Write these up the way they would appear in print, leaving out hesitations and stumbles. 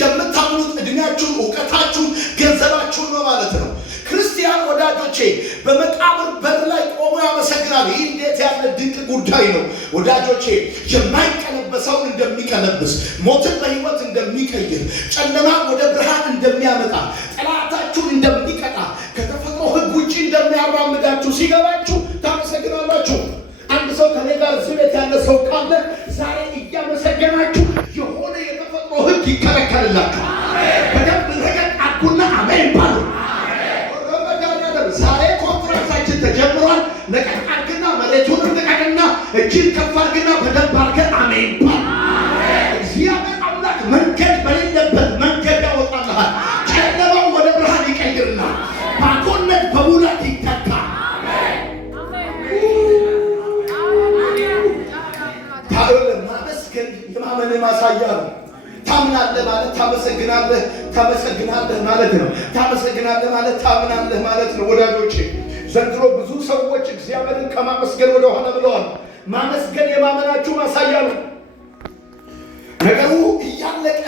የምታምኑት እድሜያችሁን፣ እውቀታችሁን፣ ገንዘባችሁን ነው ማለት ነው። ክርስቲያን ወዳጆቼ በመቃብር በር ላይ ቆሞ ያመሰግናል። ይህ እንዴት ያለ ድንቅ ጉዳይ ነው ወዳጆቼ! የማይቀለበሰውን እንደሚቀለብስ፣ ሞትን በሕይወት እንደሚቀይር፣ ጨለማን ወደ ብርሃን እንደሚያመጣ፣ ጠላታችሁን እንደሚቀጣ፣ ከተፈጥሮ ሕግ ውጭ እንደሚያራምዳችሁ ሲገባችሁ ታመሰግናላችሁ። አንድ ሰው ከኔ ጋር እዚህ ቤት ያለ ሰው ካለ ዛሬ እያመሰገናችሁ የሆነ የተፈጥሮ ሕግ ይከለከልላችሁ። በደንብ ረገጥ አድርጉና አሜን ባሉ። ዛሬ ኮንፈረንሳችን ተጀምሯል። ለቀቅ አድርግና መሬቱንም ልቀቅና እጅን ከፍ አድርግና በደንብ አድርገህ አሜን ባል። እግዚአብሔር አምላክ መንገድ በሌለበት መንገድ ያወጣልሃል። ጨለማው ወደ ብርሃን ይቀይርልሃል። ባዶነት በሙላት ይተካል። ማመስገን የማመን ማሳያ ነው። ታምናለህ ማለት ታመሰግናለህ ማለት ነው። ታመሰግናለህ ማለት ታምናለህ ማለት ነው። ወዳጆቼ ዘንድሮ ብዙ ሰዎች እግዚአብሔርን ከማመስገን ወደ ኋላ ብለዋል። ማመስገን የማመናችሁ ማሳያ ነው። ነገሩ እያለቀ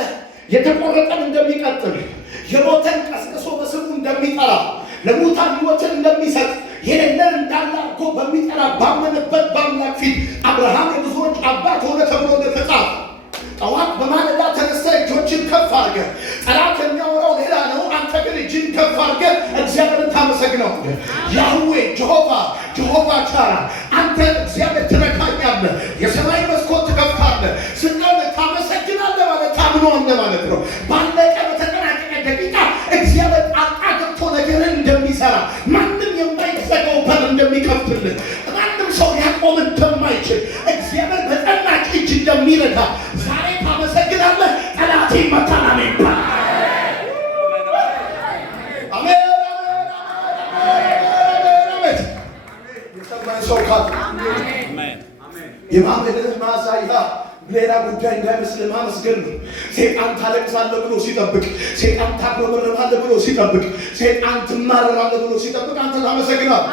የተቆረጠን እንደሚቀጥል፣ የሞተን ቀስቅሶ በስሙ እንደሚጠራ፣ ለሙታን ሕይወትን እንደሚሰጥ፣ የሌለን እንዳለ አድርጎ በሚጠራ ባመነበት በአምላክ ፊት አብርሃም የብዙዎች አባት ሆነ ተብሎ እንደተጻፈ ጠዋት በማለዳ ተነስተህ እጆችን ከፍ አድርገህ፣ ጠላት የሚያወራው ሌላ ነው። አንተ ግን እጅን ከፍ አድርገህ እግዚአብሔርን ታመሰግነዋለህ። ያህዌ ጀሆቫ ቻራ፣ አንተ እግዚአብሔር ትረካኛለህ። የሰማይ መስኮት ትከፍታለህ። ስናም ታመሰግናለህ ማለት ታምነዋለህ ማለት ነው። ባለቀ በተጠናቀቀ ደቂቃ እግዚአብሔር ጣልቃ ገብቶ ነገርን እንደሚሰራ፣ ማንም የማይዘጋው በር እንደሚከፍትልህ፣ ማንም ሰው ሊያቆም እንደማይችል እግዚአብሔር በጠናች እጅ እንደሚረዳ ዛሬ ታመሰግናለህ። ጠላት ይመታል። አሜን ባል። አሜን አሜን። የሰማኝ ሰው ካለ የማመንህ ማሳያ ሌላ ጉዳይ እንዳይመስልህ ማመስገን ነው። ሴጣን ታለቅሳለህ ብሎ ሲጠብቅ፣ ሴጣን ታጉረመርማለህ ብሎ ሲጠብቅ፣ ሴጣን ትማረራለህ ብሎ ሲጠብቅ አንተ ታመሰግናለህ።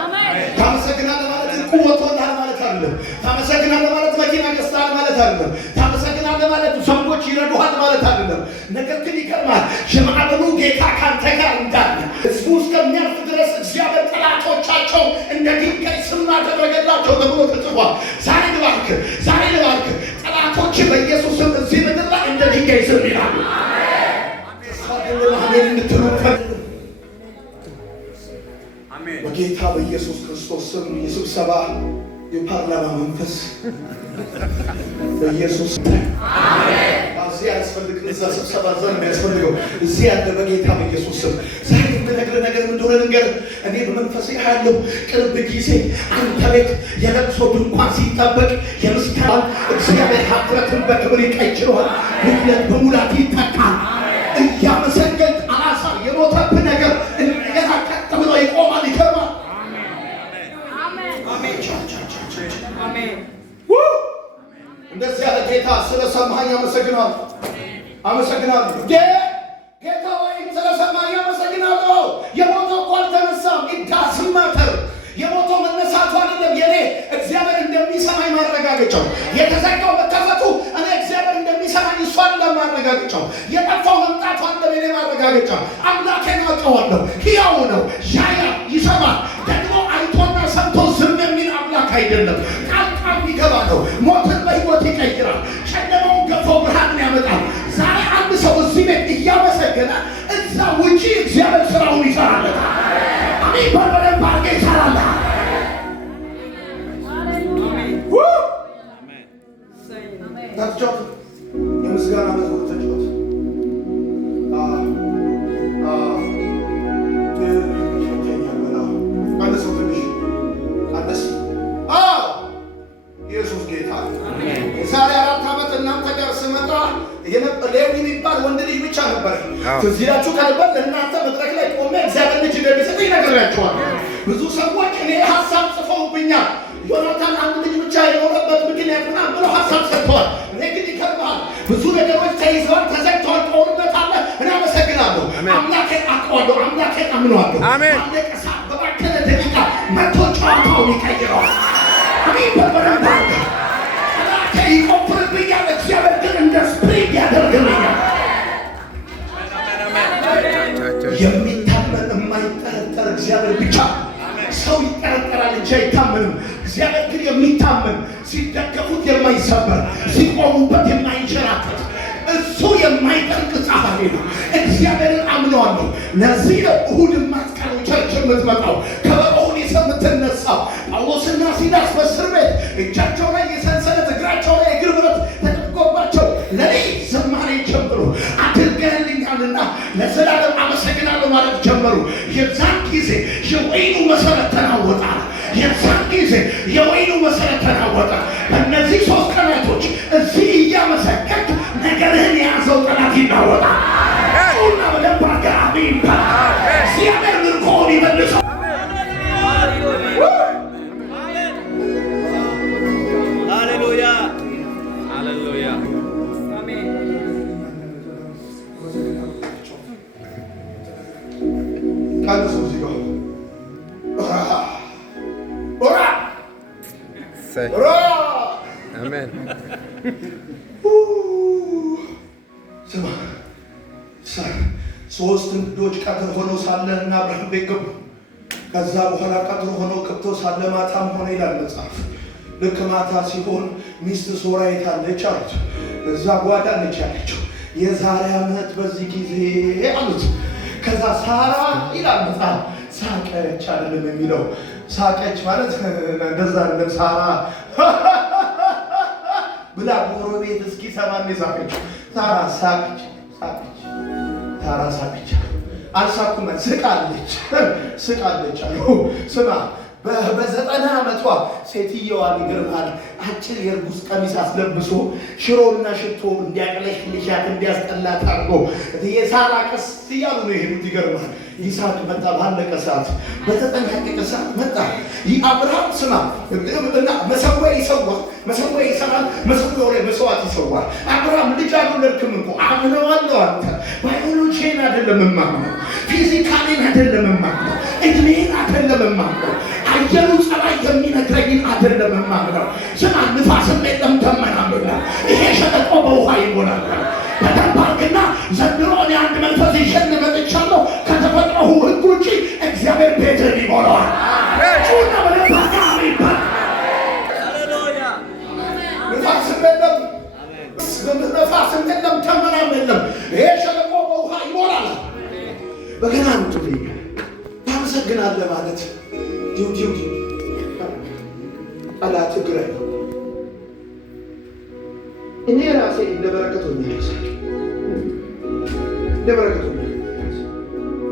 ታመሰግናለህ ማለት ቁወት ወጣህ ማለት አይደለም። ታመሰግናለህ ማለት መኪና ገዝተሃል ማለት አይደለም። ታመሰግናለህ ማለት ሰዎች ይረዱሃል ማለት አይደለም። ነገር ግን ይገርማል፣ የማዕበሉ ጌታ ካንተ ጋር እንዳለ ሕዝቡ እስከሚያልፍ ድረስ እግዚአብሔር ጠላቶቻቸው እንደ ድንጋይ ስም አደረገላቸው ተብሎ ተጽፏል። ዛሬ ልባርክ ጠላቶች በኢየሱስም እዚህ ምድር ላይ እንደ ድንጋይ ስም ይላሉ። በጌታ በኢየሱስ ክርስቶስ ስም የስብሰባ የፓርላማ መንፈስ በኢየሱስ እዚህ ያስፈልግ እዛ ስብሰባ ዘን የሚያስፈልገው እዚህ ያለ በጌታ በኢየሱስ ስም ዛሬ የምነግርህ ነገር ምን እንደሆነ ልንገርህ። እኔ በመንፈሴ ያለው ቅርብ ጊዜ አንተ ቤት የለቅሶ ድንኳን ሲጠበቅ የምስጋና እግዚአብሔር ሀብረትን በክብር ይቀይረዋል። ምክንያት በሙላት ይተካል። እያመሰገን አላሳ የሞተብህ ነገር እንደገና ቀጥ ብሎ ይቆማል። ይከርማል። እንደዚህ ያለ ጌታ ስለሰማኝ አመሰግናለሁ። ጌታ ወይ ስለሰማኝ አመሰግናለሁ። የሞተው እኮ አልተነሳም። ይዳስማተር የሞተው መነሳቱ አይደለም የኔ እግዚአብሔር እንደሚሰማኝ ማረጋገጫው። የተዘጋው መከፈቱ እኔ እግዚአብሔር እንደሚሰማኝ እሷን ለማረጋገጫው። የጠፋው መምጣቱ አይደለም የኔ ማረጋገጫ። አምላኬን አውቀዋለሁ። ሕያው ነው፣ ያያል፣ ይሰማል። ደግሞ አይቶና ሰምቶ ዝም የሚል አምላክ አይደለም። ጣልቃ የሚገባ ነው። ሞትን በሕይወት ይቀይራል። ጨለማውን ገፎ ብርሃንን ያመጣል። ዛሬ አንድ ሰው እዚህ ቤት እያመሰገነ እዛ ውጪ እግዚአብሔር ስራውን ይሰራለታል። አሜን በበደንብ አድርገህ ይሰራልሃል። ታትጫወት የምስጋና መዝሙር ተጫወት። አነሰው ትንሽ አነስ ኢየሱስ ጌታ። የዛሬ 4 ዓመት እናንተ ጋር ስመጣ ሌዊ የሚባል ወንድ ልጅ ብቻ ነበር። ትዝ ይላችሁ ከነበር ለእናንተ መድረክ ላይ ቆሜ እግዚአብሔር ልጅ እንደሚሰጠኝ ነግሬያችኋለሁ። ብዙ ሰዎች እኔ ሀሳብ ጽፈውብኛል። ዮናታን አንድ ልጅ ብቻ የሆነበት ምክንያት ምናምን ብሎ ሀሳብ ሰጥተዋል። እኔ ግን ይከርማል፣ ብዙ ነገሮች ተይዘዋል፣ ተዘግተዋል፣ ጦርነት አለ። እኔ አመሰግናለሁ። አምላኬን አውቀዋለሁ፣ አምላኬን አምነዋለሁ። ባለቀ ሰዓት በባከነ ደቂቃ መቶ ጨዋታውን ይቀይረዋል። አሜን በበረንዳ ጠላቴ ይቆፍርብኛል፣ እግዚአብሔር ግን እንደ ስፕሪንግ ያደርግልኛል። እጅ አይታመንም። እግዚአብሔር ግን የሚታመን ሲደገፉት የማይሰበር ሲቆሙበት የማይንሸራተት እሱ የማይጠልቅ ጸሐፊ ነው። እግዚአብሔርን አምነዋለሁ። ለዚህ ነው እሑድ ማስቀሩ ቸርች የምትመጣው ከበሮውን ይዘህ የምትነሳው። ጳውሎስና ሲላስ በእስር ቤት እጃቸው ላይ የሰንሰለት እግራቸው ላይ እግር ብረት ተጠቅቆባቸው ለሌሊት ዝማሬ ጀምሩ። አድርገህልኛልና ለዘላለም አመሰግናለሁ ማለት ጀመሩ። የዛን ጊዜ የወይኑ መሰረት ተናወጠ። የዛን ጊዜ የወይኑ መሰረት ተናወጠ። በእነዚህ 3 ቀናቶች እዚህ እያመሰገንክ ነገርህን የያዘው ጠላት ይናወጣል። ጩና በደንብ አጋቢ እግዚአብሔር ምርኮውን ይመልሰው። ሃሌሉያ ሃሌሉያ። ቀንሱ እዚህ ጋር አሜን። ስማ 3 እንግዶች ቀትር ሆነው ሳለ እና አብርሃም ቤት ገቡ። ከዛ በኋላ ቀትር ሆነው ገብተው ሳለ ማታም ሆነ ይላል መጽሐፍ። ልክ ማታ ሲሆን ሚስት ሶራ የታለች አሉት። እዛ ጓዳ ነች ያለችው። የዛሬ ዓመት በዚህ ጊዜ አሉት። ከዛ ሳራ ይላል መጽሐፍ ሳቀች አይደለም የሚለው። ሳቀች ማለት እንደዛ እንደ ሳራ ብላ ጎረቤት እስኪሰማ ሳቀች። ሳራ ሳቀች ሳራ ሳቀች። አልሳኩም ስቃለች ስቃለች አሉ። ስማ በ90 ዓመቷ ሴትየዋን ይገርማል። አጭር የእርጉዝ ቀሚስ አስለብሶ ሽሮና ሽቶ እንዲያቀለሽልሻት እንዲያስጠላት አድርጎ የሳራ ቀስ እያሉ ነው የሄዱት። ይገርማል። ይስሐቅ መጣ። ባለቀ ሰዓት በተጠናቀቀ ሰዓት መጣ። አብርሃም ስማ እና መሰዊያ ይሰዋል፣ መሰዊያ ይሰራል፣ መሰዊያው ላይ መስዋዕት ይሰዋል። አብርሃም ልጅ አልወለድክም እኮ አምነዋለሁ። አንተ ባዮሎጂን አይደለም የማምነው፣ ፊዚካሊን አይደለም የማምነው፣ እድሜን አይደለም የማምነው፣ አየሩ ጸባይ የሚነግረኝን አይደለም የማምነው። ስማ ንፋስም የለም ደመናም የለም። ይሄ ሸለቆ በውሃ ይሞላል። በደንባርግና ዘንድሮ እኔ አንድ መንፈስ ይሸን መጥቻለሁ። ከተፈጥሮ ሕግ ውጪ እግዚአብሔር ቤትን ይሞላዋል። ጩና በደንባርጋ ይባል። ንፋስም የለም ነፋስም የለም ደመናም የለም። ይሄ ሸለቆ በውሃ ይሞላል። በገና ምጡልኝ ታመሰግናለህ ማለት ዲው ጠላት እግረ እኔ ራሴ እንደበረከቱ እንደበረከቱ።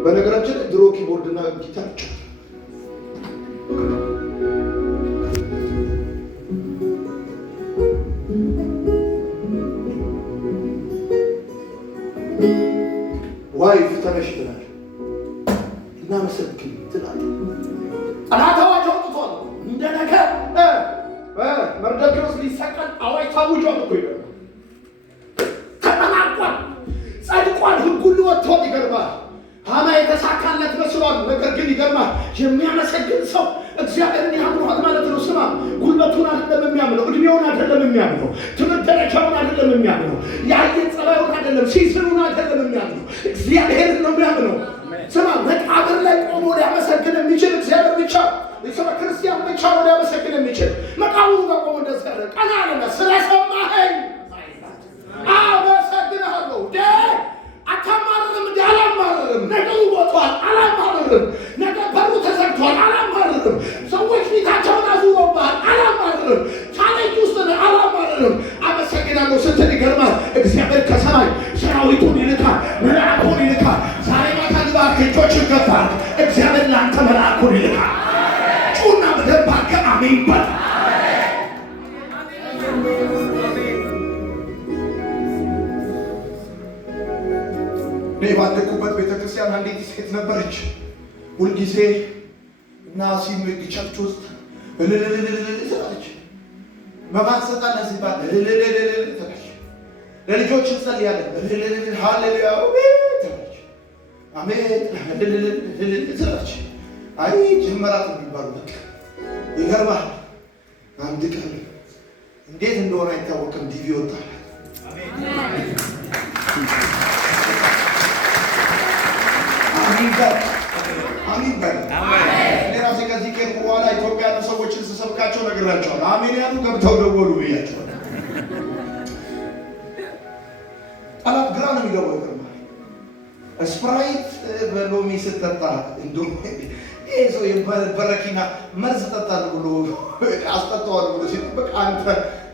በነገራችን ድሮ ኪቦርድና ጊታር ዋይፍ ተነሽ ትላለህ፣ እናመሰግን ትላለህ። ጠላት አዋጅ አውጥቷል። እንደነገ መርዶክዮስ ሊሰቀል አዋጅ ታውጇል እኮ ይላል። ተጠናቋል፣ ጸድቋል፣ ሕጉን ሊወጥቷል። ይገርማል። ሐማ የተሳካለት መስሏል። ነገር ግን ይገርማል። የሚያመሰግን ሰው እግዚአብሔርን ያምኗል ማለት ነው። ስማ ጉልበቱን አይደለም የሚያምነው፣ እድሜውን አይደለም የሚያምነው፣ ትምህርት ደረጃውን አይደለም የሚያምነው፣ የአየር ጸባዩን አይደለም፣ ሲዝኑን አይደለም የሚያምነው፣ እግዚአብሔርን ነው የሚያምነው። ስማ መቃብር ላይ ቆሞ ሊያመሰግን የሚችል እግዚአብሔር ብቻ። ስማ ክርስቲያን ብቻ ነው ሊያመሰግን የሚችል። መቃብሩ ጋር ቆሞ እንደዚህ ያለ ቀና አለና ስለሰማኸኝ አመሰግንሃለሁ። አታማርርም እንዲ አላማርርም። ነገሩ ሞቷል፣ አላማርርም። ነገ በሩ ተዘግቷል፣ አላማርርም። ሰዎች ፊታቸውን አዙሮብሃል፣ አላማርርም። ቻሌንጅ ውስጥ ነህ፣ አላማርርም። አመሰግናለሁ ስትል ይገርማል። እግዚአብሔር ከሰማይ ሰራዊቱን ይልካል፣ መልአኩን ይልካል። ዛሬ ማታ ልባርክ እጆችን ገፋል። እግዚአብሔር ለአንተ መልአኩን ይልካል። ጩና በደንብ አድርገህ አሜን በል። እኔ ባደኩበት ቤተክርስቲያን አንዲት ሴት ነበረች። ሁልጊዜ እና ቸርች ውስጥ ትላለች። መባሰጣለ ሲባል ትላለች። ለልጆች እንጸልያለን ሃሌሉያ ትላለች። አሜን ትላለች። አይ ጀመራት የሚባሉ በቃ ይገርማል። አንድ ቀን እንዴት እንደሆነ አይታወቅም ዲቪ ወጣላት። አሜን በል። እኔ ራሴ ከዚህ ከሄድኩ በኋላ ኢትዮጵያ ያሉ እንዳላቸው ነግራቸዋለሁ። አሜን ያሉ ገብተው ደወሉ ብያቸዋለሁ። ጠላት ግራ ነው የሚገባው። ይገርማል። ስፕራይት በሎሚ ስትጠጣ እንደውም ይሄ ሰው በረኪና መርዝ ጠጣል ብሎ አስጠጣዋል ብሎ ሲጠበቅ አንተ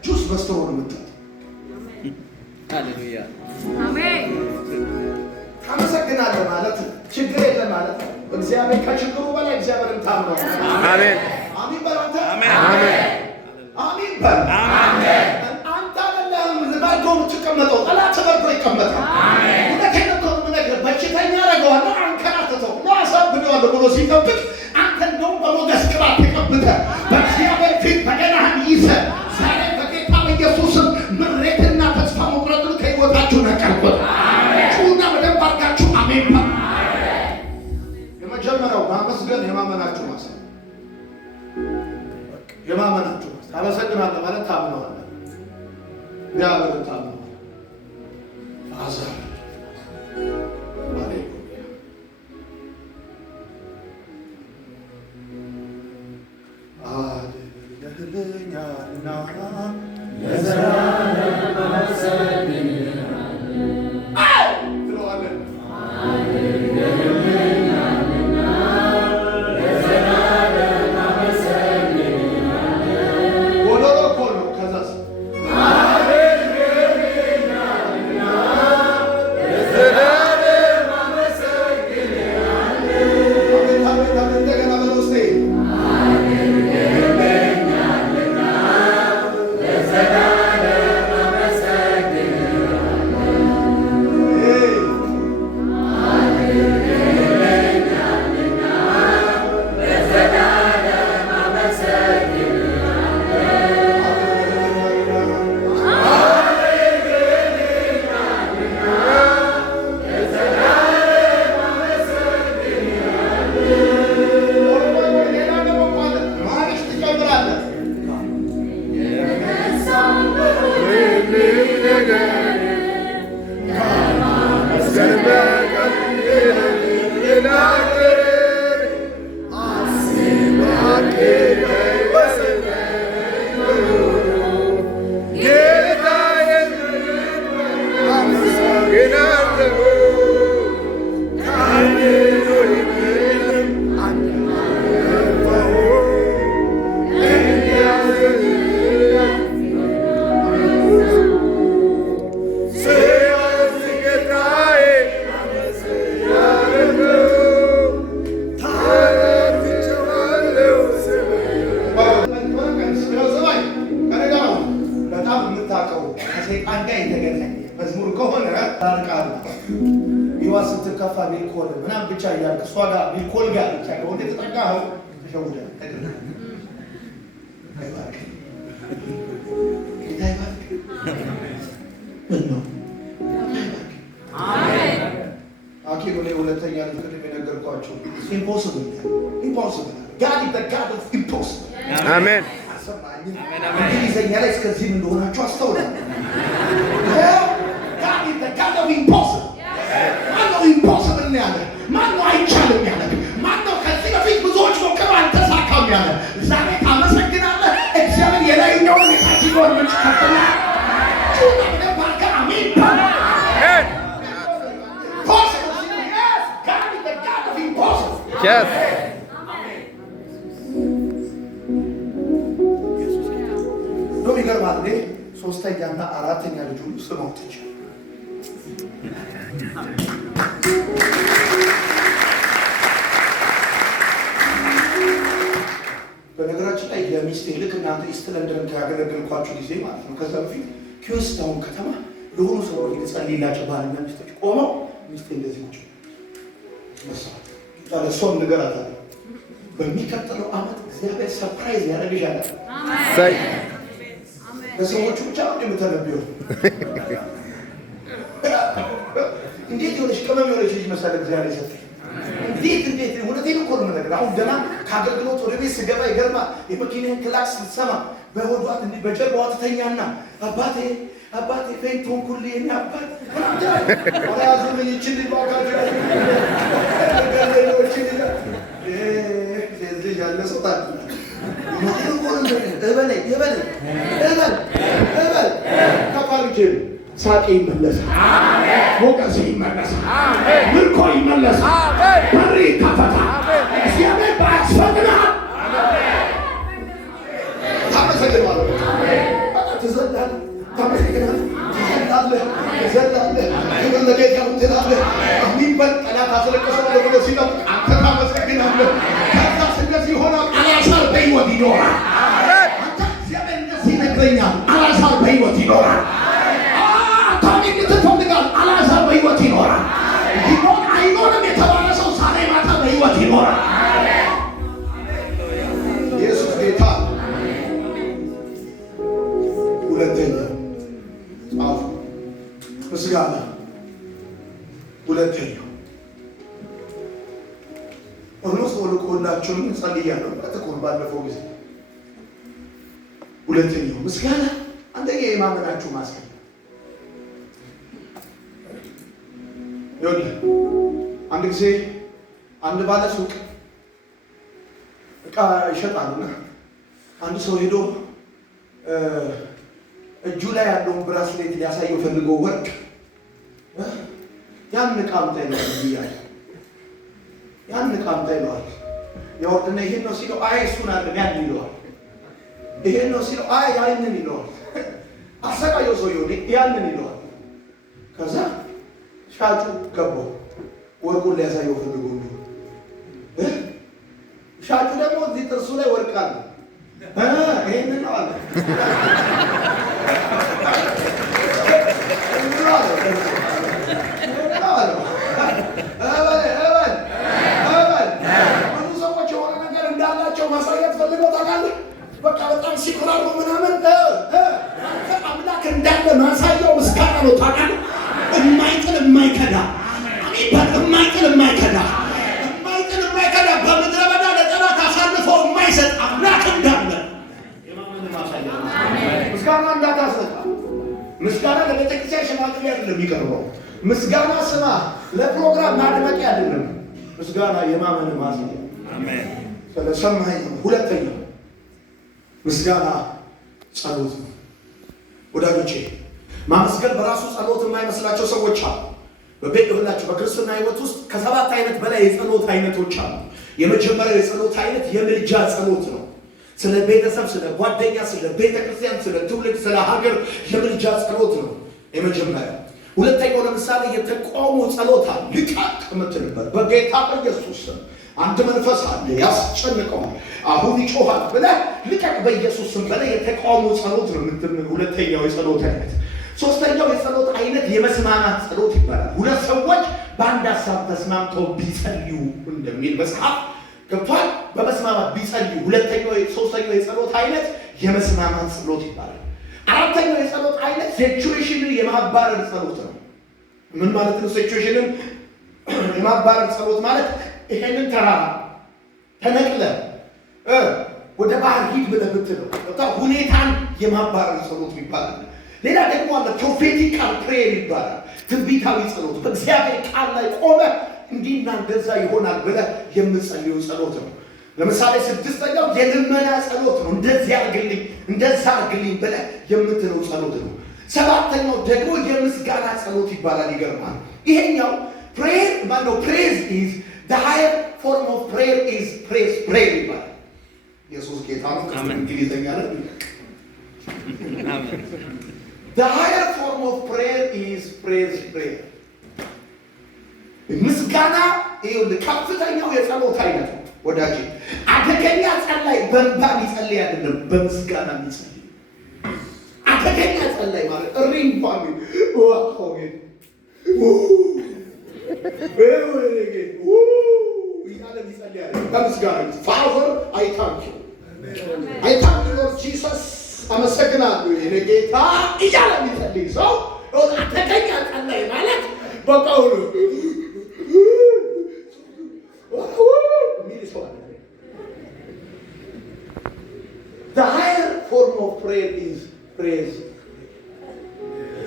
ጁስ በስትሮ ነው የምትጠጣው። ሃሌሉያ አሜን። ታመሰግናለህ ማለት ችግር የለም ማለት እግዚአብሔር ከችግሩ በላይ እግዚአብሔርን ታምነው። አሜን አሜን በላንተ አሜን አሜን አሜን በል አሜን። አንተ አይደለም ዝባዶ የምትቀመጠው ጠላት ተበርዶ ይቀመጣል። አሜን። ሁለተኛ ነው ነገር በሽተኛ ያደርገዋል አንከራተተው ያሳብደዋል ብሎ ሲጠብቅ አንተ እንደውም በሞገስ ቅባት ተቀብተህ በእግዚአብሔር ፊት በገናህን ይዘህ ዛሬ በጌታ በኢየሱስም ምሬትና ተስፋ መቁረጥን ከሕይወታችሁ ነቀልኩት። ጩና በደንብ አድርጋችሁ አሜን በል። የመጀመሪያው ማመስገን የማመናችሁ ማሳ የማመናችሁ ማሳ ታመሰግናለህ ማለት ታምነዋለህ። እግዚአብሔር ታምነዋለህ። አዛር ስትከፋ ቢልኮል ምናምን ብቻ እያልክ እሷ ጋር ቢልኮል ጋር ብቻ ከሆነ የተጠጋኸው ተሸውደህ አኪሎ ላይ ሁለተኛ ልትቅድም የነገርኳቸው ኢምፖስብል ጋድ ኢዝ ዘ ጋድ ኦፍ ኢምፖስብል። አሜን እንግሊዝኛ ላይ እስከዚህም እንደሆናችሁ አስተውላል። ጋድ ኢዝ ዘ ጋድ ኦፍ ኢምፖስብል። ማነው ኢምፖስብል ነው ያለ? ማነው አይቻልም ያለ? ማነው ከዚህ በፊት ብዙዎች ሞክረው አልተሳካም ያለ? ዛሬ ታመሰግናለህ። እግዚአብሔር የላይኛውን የታችኛውን ምንጭ ከፍላ ባርካ አሜን Yes. ዶም ይገርማል። ሶስተኛና አራተኛ ልጅ ሁሉ ስሞት ይችላል። በነገራችን ላይ ለሚስቴ ልክ እናንተ ኢስት ለንደን ያገለገልኳችሁ ጊዜ ማለት ነው። ከዛ በፊት ኪዮስታውን ከተማ ለሆኑ ሰዎች የተጸልይላቸው ባልና ሚስቶች ቆመው ሚስቴ እንደዚህ ናቸው እሷም ንገራት አለ። በሚቀጥለው ዓመት እግዚአብሔር ሰርፕራይዝ ያደርግሻል። ለሰዎቹ ብቻ ነው የምትነብየው። እንዴት የሆነች ቅመም የሆነች ልጅ መሰለህ እግዚአብሔር የሰጠኝ። እንዴት እውነቴን እኮ ነው የምነግርህ። አሁን ገና ከአገልግሎት ወደ ቤት ስገባ ይገርማል። የመኪናን ክላክስ ስትሰማ በሆዷት እንዲህ በጀርባዋ ትተኛና አባቴ ፌንት ሆንኩልህ የእኔ አባት ያዙልኝ ይችል ያለ ሰው እበል እበል እበል ከፋልጅ ሳቄ ይመለሳል። ሞገሴ ይመለሳል። ምርኮ ይመለሳል። በር ይከፈታል። እግዚአብሔር ባያስፈቅድሃል ታመሰግናለህ። ትዘላለህ፣ ታመሰግናለህ፣ ትዘላለህ፣ ክብር ለጌታ ትላለህ። የሚበል ጠላት አስለቀሰው ብሎ ሲጠብቅ አንተ ታመሰግናለህ። ከዛ እንደዚህ ሆነ አልዓዛር በሕይወት ይኖራል። አንተ እግዚአብሔር እንደዚህ ይነግረኛል፣ አልዓዛር በሕይወት ይኖራል። ትፈልጋል አልዓዛር በሕይወት ይኖራል። ይኖር አይኖርም የተባለ ሰው ዛሬ ማታ በሕይወት ይኖራል። ኢየሱስ ጌታ። ሁለተኛ ጻፉ፣ ምስጋና። ሁለተኛው ኦርኖስ ወልቆላችሁም ጸልያለሁ በተቆር ባለፈው ጊዜ። ሁለተኛው ምስጋና፣ አንደኛ የማመናችሁ ማስቀደም። አንድ ጊዜ አንድ ባለ ሱቅ እቃ ይሸጣልና አንድ ሰው ሄዶ እጁ ላይ ያለውን ብራስሌት ሊያሳየው ፈልጎ ወርቅ ያን እቃ አምጣ ይለዋል ብያለሁ። ያን እቃ አምጣ ይለዋል። ያወርድና ይሄን ነው ሲለው አይ እሱን አይደለም ያን ይለዋል። ይሄን ነው ሲለው አይ ያንን ይለዋል። አሰቃየው ሰውየው ያንን ይለዋል። ከዛ ሻጩ ገባው ወርቁን ሊያሳየው ፈልጎ ነው። ሻጩ ደግሞ እዚህ ጥርሱ ላይ ወርቅ አለ። ይሄንን ነው አለ። ብዙ ሰዎች የሆነ ነገር እንዳላቸው ማሳየት ፈልገው ታውቃለህ። በቃ በጣም ሲኮራሩ ምናምን አምላክ እንዳለ ማሳያው ምስጋና ነው ታውቃለህ። የማይጥል የማይከዳ የማይጥል የማይከዳ በምድረ በዳ ለጠላት አሳልፎ የማይሰጥ አምላክ እንዳለ የማመን ማሳያ ነው። ምስጋና እንዳታሰጣ። ምስጋና ለቤተክርስቲያን ሽማግሌ አይደለም የሚቀርበው። ምስጋና ስማ ለፕሮግራም ማድመቂያ አይደለም። ምስጋና የማመን ማሳያ አሜን። ስለሰማኸኝ ነው። ሁለተኛው ምስጋና ጸሎት ነው። ወዳጆቼ ማመስገን በራሱ ጸሎት የማይመስላቸው ሰዎች አሉ። በቤትላችሁ በክርስትና ሕይወት ውስጥ ከ7 አይነት በላይ የጸሎት አይነቶች አሉ። የመጀመሪያው የጸሎት አይነት የምልጃ ጸሎት ነው። ስለ ቤተሰብ፣ ስለ ጓደኛ፣ ስለ ቤተክርስቲያን፣ ስለ ትውልድ፣ ስለ ሀገር የምልጃ ጸሎት ነው የመጀመሪያው። ሁለተኛው ለምሳሌ የተቃውሞ ጸሎት አለ። ልቀቅ የምትልበት በጌታ በኢየሱስ ስም አንድ መንፈስ አለ ያስጨንቀዋል፣ አሁን ይጮሃል ብለህ ልቀቅ በኢየሱስ ስም በላይ የተቃውሞ ጸሎት ነው ሁለተኛው የጸሎት አይነት። ሶስተኛው የጸሎት አይነት የመስማማት ጸሎት ይባላል። ሁለት ሰዎች በአንድ ሀሳብ ተስማምተው ቢጸልዩ እንደሚል መጽሐፍ ገብቷል። በመስማማት ቢጸልዩ ሶስተኛው የጸሎት አይነት የመስማማት ጸሎት ይባላል። አራተኛው የጸሎት አይነት ሲቹዌሽንን የማባረር ጸሎት ነው። ምን ማለት ነው? ሲቹዌሽንን የማባረር ጸሎት ማለት ይሄንን ተራራ ተነቅለ ወደ ባህር ሂድ ብለህ ብትለው ሁኔታን የማባረር ጸሎት ይባላል። ሌላ ደግሞ አለ ፕሮፌቲካል ፕሬየር ይባላል። ትንቢታዊ ጸሎት በእግዚአብሔር ቃል ላይ ቆመ እንዲህና እንደዛ ይሆናል ብለህ የምትጸልየው ጸሎት ነው። ለምሳሌ ስድስተኛው የልመና ጸሎት ነው። እንደዚህ አድርግልኝ እንደዛ አድርግልኝ ብለህ የምትለው ጸሎት ነው። ሰባተኛው ደግሞ የምስጋና ጸሎት ይባላል። ይገርማል። ይሄኛው ፕሬየር ማነው? ፕሬዝ ኢዝ the higher form of prayer is prayer ይባላል። ኢየሱስ ጌታ ነው። እንግሊዘኛ ነው። The higher form of prayer is prayer. ምስጋና ይኸውልህ ከፍተኛው የጸሎት አይነት ነው ወዳጄ። አደገኛ ጸላይ በእንባ የሚጸልይ አይደለም፣ በምስጋና የሚጸልይ። አደገኛ ጸላይ ማለት ሪንፋሚ እያለ የሚጸልይ አይደለም፣ በምስጋና ፋዘር አይ ታንክ ዩ ሎርድ ጂሰስ አመሰግናለሁ የኔ ጌታ እያለ የሚጸልይ ሰው አደገኛ ጸላይ ማለት በቃ The higher form of prayer is praise.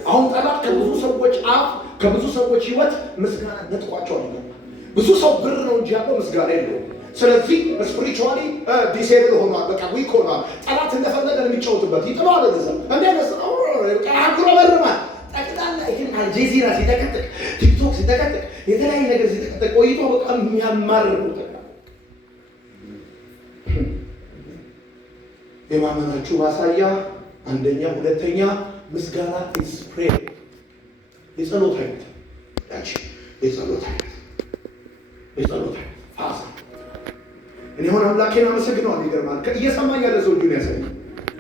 አሁን ጠላት ከብዙ ሰዎች አፍ ከብዙ ሰዎች ህይወት ምስጋና ነጥቋቸው ነው። ብዙ ሰው ብር ነው እንጂ ያለው ምስጋና የለውም። ስለዚህ ስፒሪቹዋሊ ዲሴብል ሆኗል። በቃ ዊክ ሆኗል። ጠላት እንደፈለገ የሚጫወትበት ይጥለዋል። ለዛ እንደነስ አጉረመርማል። ጠቅላላ ይህን አልጀዚራ ሲጠቀጥቅ፣ ቲክቶክ ሲጠቀጥቅ፣ የተለያየ ነገር ሲጠቀጥቅ ቆይቶ በጣም የሚያማርር ነው። የማመናችሁ ማሳያ አንደኛ፣ ሁለተኛ ምስጋና ኢዝ ፕሬየር። የጸሎት አይነት ያቺ የጸሎት አይነት ፋሳ እኔ አሁን አምላኬን አመሰግነዋለሁ። ይገርማል። እየሰማኝ ያለ ሰው እጁን ያሳይ።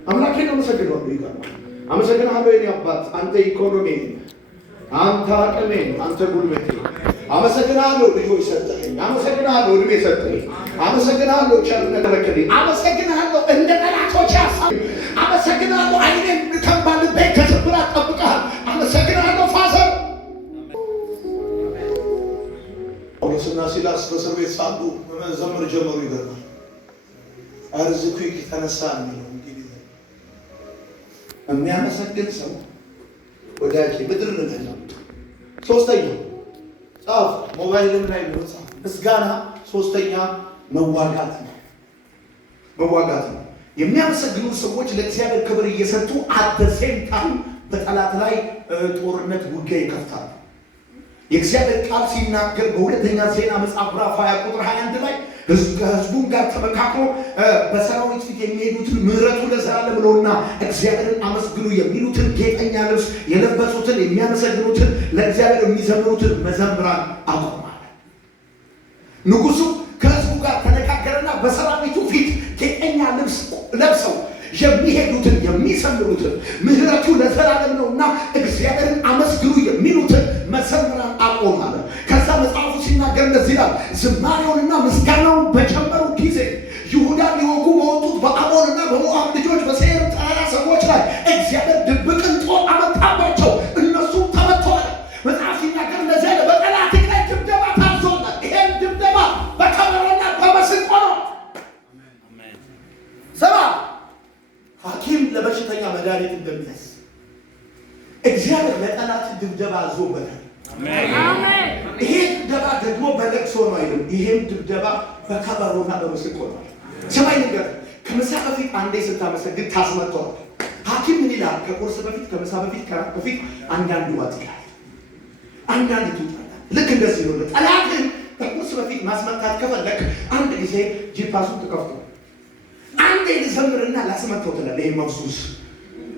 አምላኬን አመሰግነዋለሁ። ይገርማል። አመሰግናለሁ የኔ አባት፣ አንተ ኢኮኖሚ፣ አንተ አቅሜ፣ አንተ ጉልበቴ። አመሰግናለሁ ልጆች ሰጠኝ። አመሰግናለሁ እድሜ ሰጠኝ። አመሰግናለሁ ቸርነት ተረከልኝ። አመሰግናለሁ እንደ ጠላቶች ሀሳብ። አመሰግናለሁ አይኔን ከባልቤት ከስብራት ጠብቀሃል። አመሰግናለሁ ፋዘር። ጳውሎስና ሲላስ በእስር ቤት ሳሉ መዘመር ጀመሩ። ይገርማል። አርዝኩ ተነሳ የሚለው የሚያመሰግን ሰው ወዳጅ ምድር ነው። ሶስተኛው ጻፍ፣ ሞባይልም ላይ ጻፍ። ምስጋና ሶስተኛ መዋጋት ነው። የሚያመሰግኑ ሰዎች ለእግዚአብሔር ክብር እየሰጡ አት ዘ ሴም ታይም በጠላት ላይ ጦርነት ውጊያ ይከፍታሉ። የእግዚአብሔር ቃል ሲናገር በሁለተኛ ዜና መጽሐፍ ምዕራፍ 20 ቁጥር 21 ላይ ከሕዝቡም ጋር ተመካክሮ በሰራዊት ፊት የሚሄዱትን ምሕረቱ ለዘላለም ነውና እግዚአብሔርን አመስግኑ የሚሉትን ጌጠኛ ልብስ የለበሱትን የሚያመሰግኑትን ለእግዚአብሔር የሚዘምሩትን መዘምራን አቆማል። ንጉሡ ከሕዝቡ ጋር ተነጋገረና በሰራዊቱ ፊት ጌጠኛ ልብስ ለብሰው የሚሄዱትን የሚዘምሩትን ምሕረቱ ለዘላለም ነውና እግዚአብሔርን አመስግኑ የሚሉትን መዘምራን አቆማል። ከዛ መጽሐፉ ሲናገር እንደዚህ ይላል፣ ዝማሬውንና ምስጋናውን በጀመሩ ጊዜ ይሁዳን ሊወጉ በወጡት በአሞንና በሞዓብ ልጆች በሴይር ተራራ ሰዎች ላይ እግዚአብሔር ድብቅን ጦር አመጣባቸው፣ እነሱም ተመትተዋል። መጽሐፍ ሲናገር እንደዚህ ያለ በጠላት ላይ ድብደባ ታዞናል። ይሄን ድብደባ በከበሮና በመስንቆ ነው። ሰባ ሐኪም ለበሽተኛ መድኃኒት እንደሚያዝ እግዚአብሔር ለጠላት ድብደባ አዞበታል። ይሄ ድብደባ ደግሞ በለቅሶ ነው አይደለም። ይሄም ድብደባ በከበሮና በመስንቆ ነው። ሰማይ ነገር ከምሳ በፊት አንዴ ስታመሰግን ታስመጥተዋል። ሐኪም ምን ይላል? ከቁርስ በፊት፣ ከምሳ በፊት፣ ከራት በፊት አንዳንድ ዋጥ ይላል፣ አንዳንድ ትውጣላ። ልክ እንደዚህ ነው። ጠላትን ከቁርስ በፊት ማስመጣት ከፈለክ አንድ ጊዜ ጂፓሱን ተከፍቶ አንዴ ልዘምርና ላስመጥተው ትላለህ። ይሄ መፍሱስ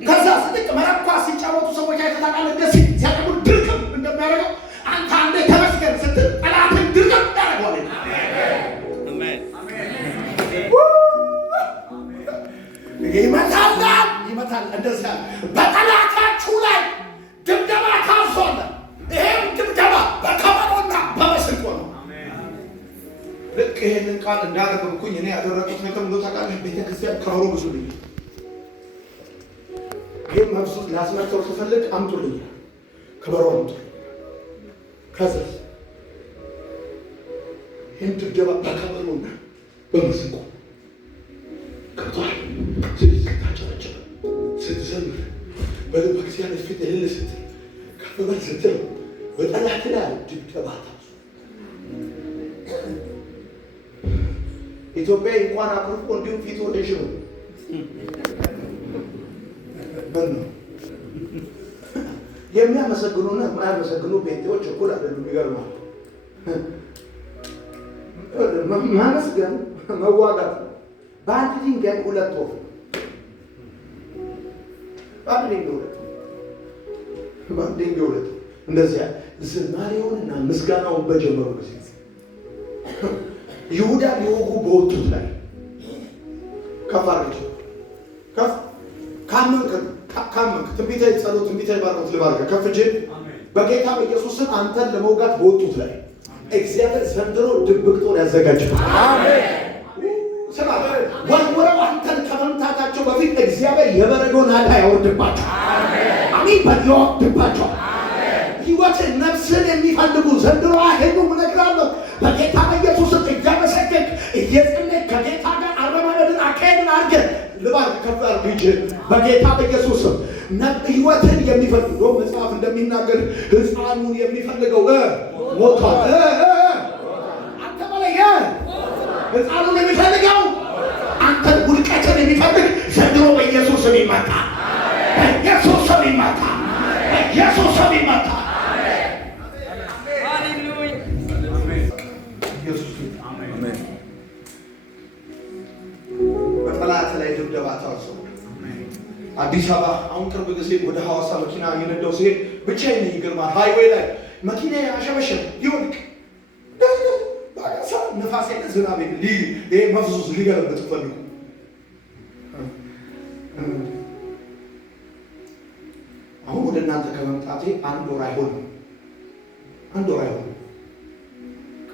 ከዛ ስልክ መረኳ ሲጫወቱ ሰዎች አይተታቃል። እንደዚህ ሲያቀሙ ድርቅም እንደሚያደርገው አንተ አንዴ ተመስገን ስትል ጠላትን ድርቅም ያደርገዋል። ይመታል። እንደዚያ በጠላታችሁ ላይ ድብደባ ታዞለ። ይሄም ድብደባ በከበሮና በመስንቆ ነው። ልክ ይሄንን ቃል እንዳነበብኩኝ እኔ ያደረኩት ነገር እንደው ታውቃለህ፣ ቤተክርስቲያን ከበሮ ብዙ ልኝ ይህም መብሱት ላስመጥተው ስፈልግ አምጡልኝ፣ ከበሮ አምጡልኝ። ከዛ ይህም ድብደባ በከበሮና በመስንቆ ቀርቷል። ስትታጨበጭብ፣ ስትዘምር፣ በእግዚአብሔር ፊት እልል ስትል፣ ከፍ በል ስትል በጠላት ላይ ድብደባ ታዙ። ኢትዮጵያ እንኳን አኩርፎ እንዲሁም ፊት ወደ ሽሩ የሚያመሰግኑና የማያመሰግኑ ጴንጤዎች እኩል አይደሉም። ይገርማል። ማመስገን መዋጋት ነው። በአንድ ድንጋይ ሁለት ወፍ፣ በአንድ ድንጋይ ሁለት እንደዚያ ዝማሬውንና ምስጋናውን በጀመሩ ጊዜ ይሁዳ ሊወጉ በወጡት ላይ ከፍ አድርገው ከፍ ካመንክ ትንቢታዊ ጸሎት፣ ትንቢታዊ ባርኮት ልባርከ ከፍ እጅ በጌታ በኢየሱስም አንተን ለመውጋት በወጡት ላይ እግዚአብሔር ዘንድሮ ድብቅ ጦር ያዘጋጃል። አሜን። ስማ፣ ወርውረው አንተን ከመምታታቸው በፊት እግዚአብሔር የበረዶ ናዳ ያወርድባቸው። አሜን። ያወርድባቸው። ሕይወትን ነፍስን የሚፈልጉ ዘንድሮ አይሄዱም እነግራለሁ። በጌታ በኢየሱስም እያመሰገንክ እየጸለይክ ከጌታ ጋር አረማመድን አካሄድን አድርገህ ልባርክ ከፍ አድርግ እጅ በጌታ በኢየሱስም ሕይወትን የሚፈልጉ መጽሐፍ እንደሚናገር ሕፃኑን የሚፈልገው ሞቷል። አንተ በላይ ሕፃኑን የሚፈልገው አንተን ውድቀትን የሚፈልግ ዘንድሮ በኢየሱስ ስም ይመታ። በኢየሱስ ስም ይመታ። በኢየሱስ ስም ይመታ። በጠላት ላይ ድብደባ ታወሰው። አዲስ አበባ አሁን ቅርብ ጊዜ ወደ ሐዋሳ መኪና እየነዳሁ ሲሄድ ብቻዬን ነኝ። ይገርማል። ሃይዌይ ላይ መኪና ያሸበሸበ ይወድቅ ነፋስ የለ ዝናብ የለ ይሄ መፍዙዝ ሊገለበጥ ፈልጉ። አሁን ወደ እናንተ ከመምጣቴ አንድ ወር አይሆንም።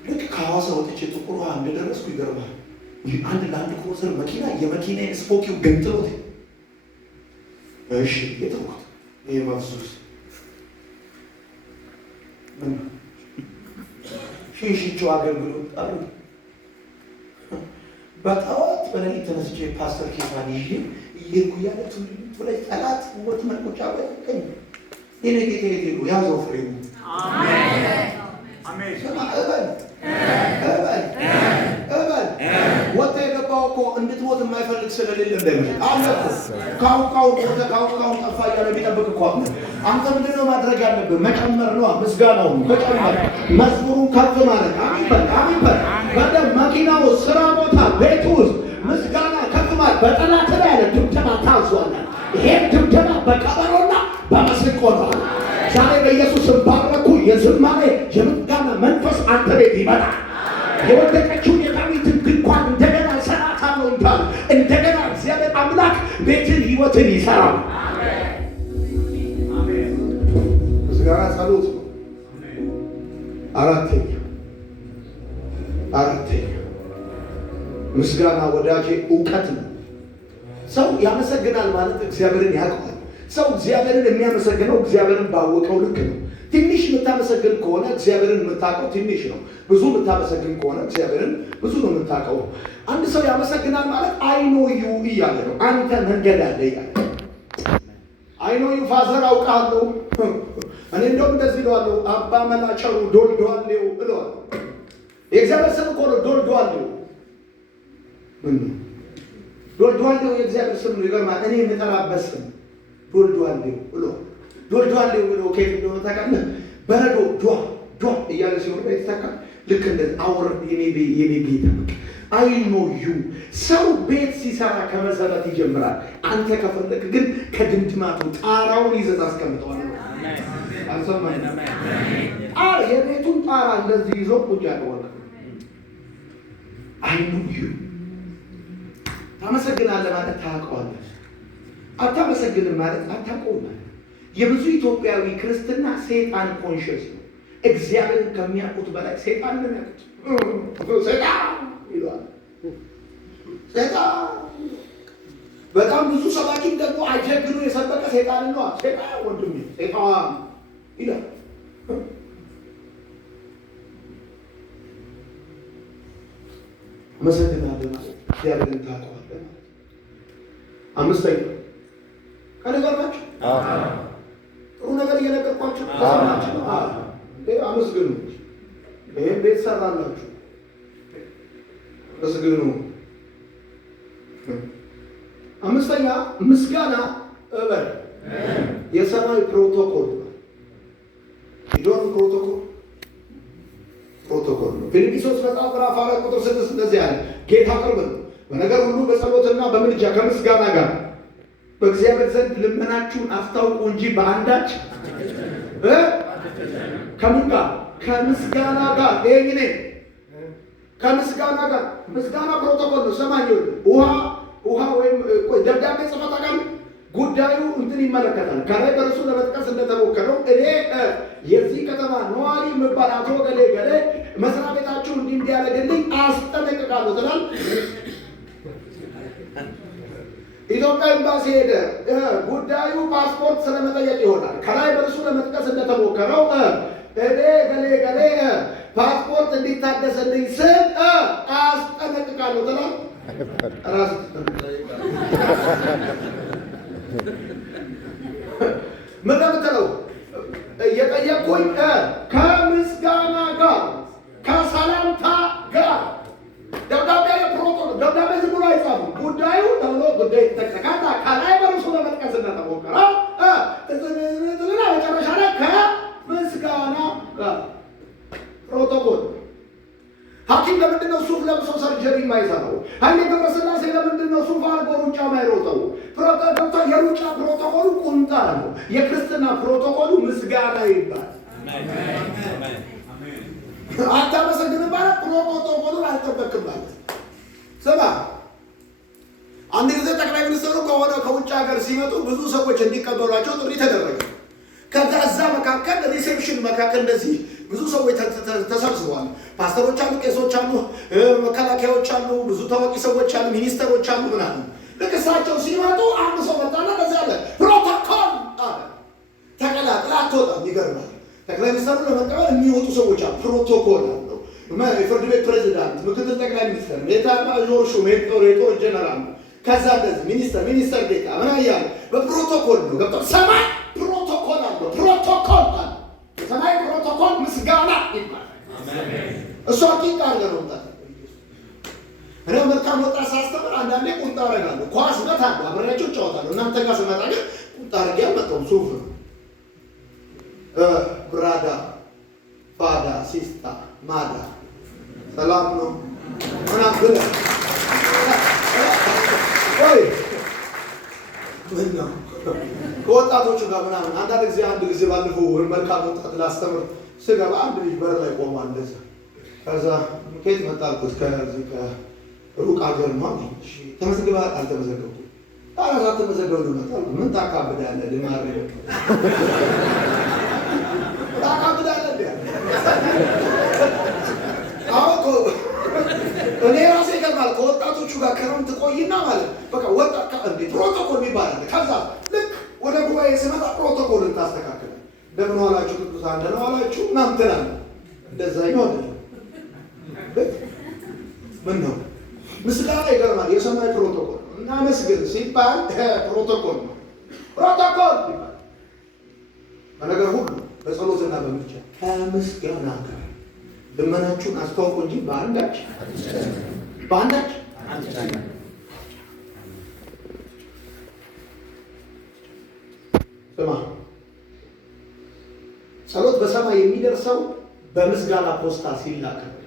ልክ ከሐዋሳ ወጥቼ ጥቁር ውሃ እንደደረስኩ ይገርማል። አንድ ለአንድ ክሩዘር መኪና የመኪናዬን ስፖኪው ገንጥሎት እሺ የተውኩት ይሄ መፍዙዝ ሽንሽቸው አገልግሎት አሉ። በጠዋት በሌሊት ተነስቼ ፓስተር ኬፋን ይዤ እየሄድኩ እያለ ትውልድ ላይ ጠላት ውበት መልቆጫ በቀኝ የኔ ጌታ ሄዱ ያዘው ፍሬሙ እበል ወጥተህ የገባው እኮ እንድትሞት የማይፈልግ ስለሌለ እንደሚል አለ እኮ ካሁን ጠፋ እያለ የሚጠብቅ እኮ አለ። አንተ ምንድን ነው ማድረግ ያለብህ? መጨመር ነው። ምስጋናውን መጨመር፣ መዝሙሩን ከፍ ማለት። አሜን በል። በደም መኪና ውስጥ፣ ስራ ቦታ፣ ቤት ውስጥ ምስጋና ከፍ ማለት። በጠላት ላይ ያለ ድብደባ ታዟል። ይሄም ድብደባ በቀበሮና በመስንቆ ነው። ዛሬ በኢየሱስ ባረኩ። የዝማሬ የምስጋና መንፈስ አንተ ቤት ይመጣል። የወደቀችውን የዳዊትን ድንኳን እንደገና እሰራታለሁ እንዳለ እንደገና እግዚአብሔር አምላክ ቤትን ሕይወትን ይሰራል። ምስጋና ጸሎት ነው። አራተኛ ምስጋና ወዳጄ እውቀት ነው። ሰው ያመሰግናል ማለት እግዚአብሔርን ያውቀዋል። ሰው እግዚአብሔርን የሚያመሰግነው እግዚአብሔርን ባወቀው ልክ ነው። ትንሽ የምታመሰግን ከሆነ እግዚአብሔርን የምታውቀው ትንሽ ነው። ብዙ የምታመሰግን ከሆነ እግዚአብሔርን ብዙ ነው የምታውቀው። አንድ ሰው ያመሰግናል ማለት አይኖ ዩ እያለ ነው። አንተ መንገድ አለ እያለ አይኖ ዩ ፋዘር አውቃለሁ። እኔ እንደውም እንደዚህ እለዋለሁ፣ አባ መላጨሩ ዶልዶዋሌው እለዋለሁ። የእግዚአብሔር ስም እኮ ነው ዶልዶዋሌው። ዶልዶዋሌው የእግዚአብሔር ስም ነው። ይገርማል። እኔ የምጠራበት ስም ዶልዶዋሌው እለዋለሁ። ዶልዶዋሌው ብሎ ከየት እንደሆነ ታውቃለህ? በረዶ ዷ እያለ ሲሆን ይታካል። ልክ እንደዚህ አውር የኔ ቤት አይ ኖ ዩ። ሰው ቤት ሲሰራ ከመሰረት ይጀምራል። አንተ ከፈለክ ግን ከድምድማቱ ጣራውን ይዘህ ታስቀምጠዋለህ። አልሰማኝም? የቤቱን ጣራ እንደዚህ ይዞ ቁጭ ያደርገዋል። አይ ኖ ዩ። ታመሰግናለህ ማለት ታውቀዋለህ። አታመሰግንም ማለት አታውቀውም ማለት። የብዙ ኢትዮጵያዊ ክርስትና ሰይጣን ኮንሽስ ነው። እግዚአብሔርን ከሚያውቁት በላይ ሰይጣን ነው የሚያውቁት። ሰይጣን ይሏል። ሰይጣን በጣም ብዙ ሰባኪም ደግሞ አጀግኖ የሰበከ ሰይጣን ነው። ሰይጣን ወንድሜ ሰይጣን ይላል። አመሰግናለሁ ማለት እግዚአብሔርን ታውቀዋለህ ማለት። አምስተኛ ከነገር ናቸው። ጥሩ ነገር እየነገርኳችሁ ናቸው። አመስግኑ። ይህም ቤት ሰራላችሁ፣ አመስግኑ። አምስተኛ ምስጋና እበል የሰማይ ፕሮቶኮል ይዶን ፕሮቶኮል ነው። ፊልጵስዩስ መጽሐፍ ምዕራፍ 4 ቁጥር 6 እንደዚህ ያለ ጌታ ቅርብ ነው፣ በነገር ሁሉ በጸሎትና በምልጃ ከምስጋና ጋር በእግዚአብሔር ዘንድ ልመናችሁን አስታውቁ እንጂ በአንዳች ከምን ጋር? ከምስጋና ጋር። ይሄ ከምስጋና ጋር። ምስጋና ፕሮቶኮል ነው። ሰማኝ ውሃ ወይም ደብዳቤ ጽፈት አቃል ጉዳዩ እንትን ይመለከታል። ከላይ በርሱ ለመጥቀስ እንደተሞከረው እኔ የዚህ ከተማ ነዋሪ የምባል አቶ ገሌ መስሪያ ቤታችሁ እንዲህ እንዲያደርግልኝ አስጠነቅቃለሁ ትላል። ኢትዮጵያ ኤምባሲ ሄደ። ጉዳዩ ፓስፖርት ስለመጠየቅ ይሆናል። ከላይ በርሱ ለመጥቀስ እንደተሞከረው እኔ ገሌ ፓስፖርት እንዲታደስልኝ ስል አስጠነቅቃለሁ ትላል። ራስ ምን ለምትለው እየጠየቅኩኝ ከምስጋና ጋር ከሰላምታ ጋር ደብዳቤ ፕሮቶኮል። ሐኪም ለምንድን ነው ሱፍ ለብሶ ሰርጀሪ የማይሰራው? ኃይሌ ገብረስላሴ ለምንድን ነው ሱፍ አድርጎ ሩጫ የማይሮጠው? የሩጫ ፕሮቶኮሉ ቁንጣ ነው። የክርስትና ፕሮቶኮሉ ምስጋና ይባላል። አታመሰግንም ማለት ፕሮቶኮሉን አልጠበቅም ማለት። ስማ፣ አንድ ጊዜ ጠቅላይ ሚኒስትሩ ከውጭ ሀገር ሲመጡ ብዙ ሰዎች እንዲቀበሏቸው ጥሪ ተደረገ። ከዛ መካከል ሪሴፕሽን መካከል እንደዚህ ብዙ ሰዎች ተሰብስበዋል። ፓስተሮች አሉ፣ ቄሶች አሉ፣ መከላከያዎች አሉ፣ ብዙ ታዋቂ ሰዎች አሉ፣ ሚኒስተሮች አሉ ምናምን። ልክ እሳቸው ሲመጡ አንድ ሰው መጣና በዚያ አለ ፕሮቶኮል አለ። ተቀላቅላ አትወጣም። ይገርማል። ጠቅላይ ሚኒስትሩ ለመቀበል የሚወጡ ሰዎች አሉ። ፕሮቶኮል አለው። የፍርድ ቤት ፕሬዚዳንት፣ ምክትል ጠቅላይ ሚኒስትር፣ የኤታማዦር ሹም፣ የጦር ጀነራል፣ ከዛ እንደዚህ ሚኒስተር ዴታ ምን እያለ በፕሮቶኮል ነው ገብቶ ሰማይ ፕሮቶኮል አለው። ፕሮቶኮል አለ። የሰማይ ፕሮቶኮል ምስጋና ይባላል። እሷ ቂጣ አድርገህ ነው ወጣት። እኔ መልካም ወጣት ሳስተምር አንዳንዴ ቁጣ አደርጋለሁ። ኳስ እመታለሁ፣ አብሬያቸው እጫወታለሁ። እናንተ ጋር ስመጣ ግን ቁጣ አድርጌ አልመጣሁም። ሱፍ ነው ብራዳ ፋዳ ሲስታ ማዳ ሰላም ነው ምናምን ብለህ ምን ነው ከወጣቶቹ ጋር ምናምን አንድ ጊዜ ባለፈው መልካም ወጣት ላስተምር ስገባ አንድ ልጅ በር ላይ ቆሟል። እንደዚያ ከዛ ከየት መጣ አልኩት። ከዚህ ከሩቅ ሀገር ነው አለኝ። ተመዝግበሃል? አልተመዘገብኩም። ኧረ ሳትመዘገብ ልመጣ አልኩት። ምን ታካብዳለህ? ልማር ታካብዳለህ እንደ አሁን እኔ ራሴ ይገርማል። ከወጣቶቹ ጋር ክረምት ቆይና ማለት በቃ ወጣት እንዴ ፕሮቶኮል ይባላል። ከዛ ልክ ወደ ጉባኤ ስመጣ ፕሮቶኮልን ታስተካክል። እንደምን ዋላችሁ ቅዱሳን፣ እንደምን ዋላችሁ ምናምን ትላለህ። እንደዛ ይሆናል። ምን ነው ምስጋና ይገርማል። የሰማይ ፕሮቶኮል እናመስግን ሲባል ፕሮቶኮል ነው። ፕሮቶኮል ይባላል በነገር ሁሉ በጸሎትና በምልጃ ከምስጋና ጋር ልመናችሁን አስተዋውቁ እንጂ በአንዳች ስማ፣ ጸሎት በሰማይ የሚደርሰው በምስጋና ፖስታ ሲላክ ነው።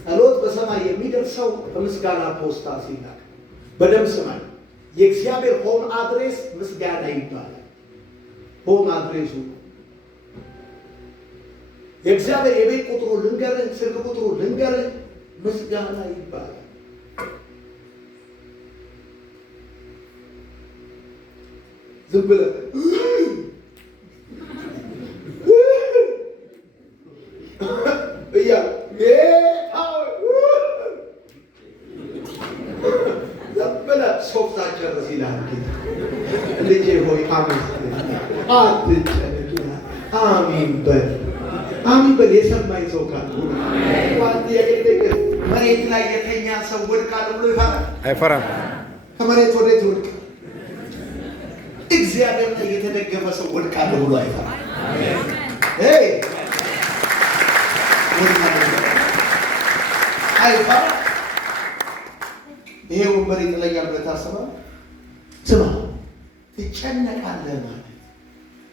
ጸሎት በሰማይ የሚደርሰው በምስጋና ፖስታ ሲላክ በደም ስማኝ። የእግዚአብሔር ሆም አድሬስ ምስጋና ይባላል። ሆም አድሬሱ የእግዚአብሔር የቤት ቁጥሩ ልንገርህ፣ ስልክ ቁጥሩ ልንገርህ፣ ምስጋና ይባላል። ዝም ብለህ ሶፍት አጨርስ ይላል ልጄ ሆይ አሜን በል። አሜን በል። የሰማኝ ሰው ካለ መሬት ላይ የተኛ ሰው ወድቃል ብሎ ይፈራል? አይፈራም። ከመሬት ወዴት ይወድቅ? እግዚአብሔር ላይ የተደገፈ ሰው ወድቃል ብሎ አይፈራም። አይፈራም። ይሄ ወንበር ይጥለኛል ብለህ ታስባለህ? ስማ፣ ትጨነቃለህ ማለት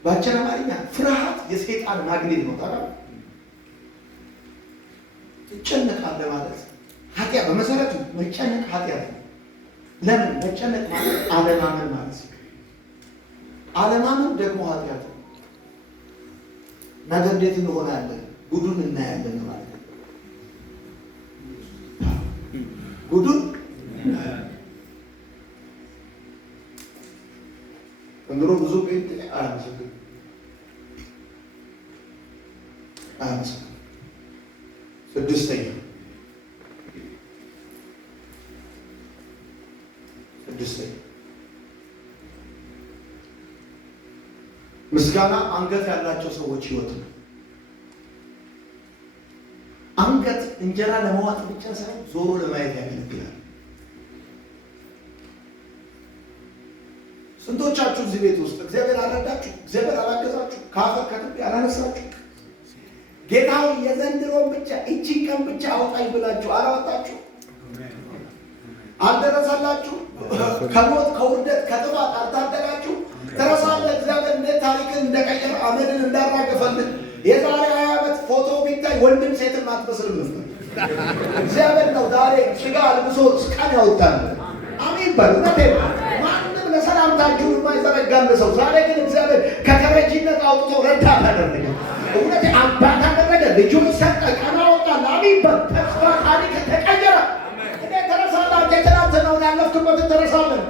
ባጭር አማርኛ ፍርሃት የሰይጣን ማግኔት ነው። ታውቃለህ? ትጨነቃለህ ማለት ኃጢአት፣ በመሰረቱ መጨነቅ ኃጢአት ነው። ለምን? መጨነቅ ማለት አለማመን ማለት ነው። አለማመን ደግሞ ኃጢአት ነው። ነገ እንዴት እንሆናለን ጉዱን እናያለን ማለት ነው። ጉዱን እንድሮ ብዙ ቤት አያመሰግንም። ስድስተኛ ምስጋና አንገት ያላቸው ሰዎች ህይወት ነው። አንገት እንጀራ ለመዋጥ ብቻ ሳይሆን ዞሮ ለማየት ያገለግላል። ስንቶቻችሁ እዚህ ቤት ውስጥ እግዚአብሔር አልረዳችሁ? እግዚአብሔር አላገዛችሁ? ከአፈር ከትቢያ አላነሳችሁ? ጌታው የዘንድሮን ብቻ እቺን ቀን ብቻ አውጣኝ ብላችሁ አላወጣችሁ? አልደረሰላችሁ? ከሞት ከውርደት ከጥፋት አልታደጋችሁ? ታሪክን እንደቀየረ አመድን እንዳራገፈልን የዛሬ 20 ዓመት ፎቶ ቢታይ ወንድም ሴትም አትመስልም ነበር። እግዚአብሔር ነው ዛሬ ስጋ አልብሶ ቀን ያወጣል። አሜን በሉ። ማንም ለሰላምታ እጁን የማይዘረጋን ሰው ዛሬ ግን እግዚአብሔር ከተረጂነት አውጥቶ ረዳት አደረገ። እውነት አባት አደረገ። ልጁን ሰጠ፣ ቀን አወጣል። አሜን በሉ። ተስፋ ታሪክ ተቀየረ። እኔ ተረሳላችሁ የትናንትናውን ያለፍኩበትን ተረሳለን።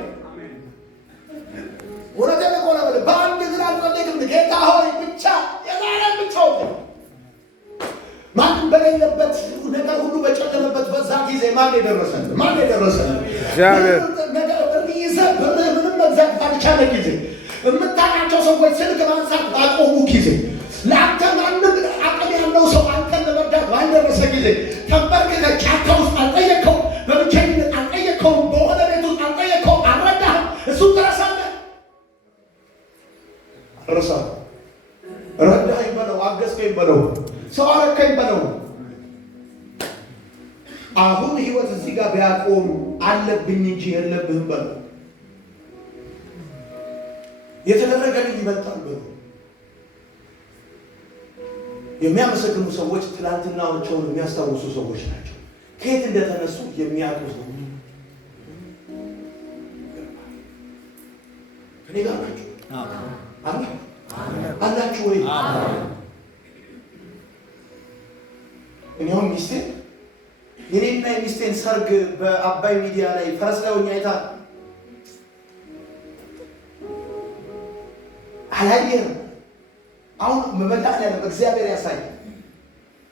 እውነቴን እኮ ነው። በአንድ ግን አልጸለይክም። ጌታ ሆይ ብቻ የዛሬን ብቻ ማንም በሌለበት ነገር ሁሉ በጨለመበት በዛ ጊዜ ማን የደረሰን? ማን የደረሰን? እግዚአብሔር ነገር ይዘህ ብርህ ምንም መግዛት ባልቻለ ጊዜ፣ የምታውቃቸው ሰዎች ስልክ ማንሳት ባቆሙ ጊዜ፣ ለአንተ ማንም አቅም ያለው ሰው አንተን ለመርዳት ባልደረሰ ጊዜ ተንበርክከህ ጫካ ውስጥ አልጠየቅከውም፣ በብቸኝነት አልጠየቅከውም፣ በሆነ ቤት ውስጥ አልጠየቅከውም፣ አልረዳህም። እሱን ትረሳለህ? ረሳህ። ረዳኸኝ በለው፣ አገዝከኝ በለው፣ ሰው አረከኝ በለው። አሁን ህይወት እዚህ ጋር ቢያቆም አለብኝ እንጂ የለብህም በለው። የተደረገልኝ ይበልጣል በለው። የሚያመሰግኑ ሰዎች ትላንትናቸውን የሚያስታውሱ ሰዎች ናቸው። ከየት እንደተነሱ የሚያውቁ ሰዎች ከኔ ጋር ናቸው። አሜን አላችሁ ወይ? እኔም ሚስቴ የኔና የሚስቴን ሰርግ በአባይ ሚዲያ ላይ ፈረስ ላይ ሆኜ አይታ አላየህም? አሁን መመጣጣን እግዚአብሔር ያሳይ።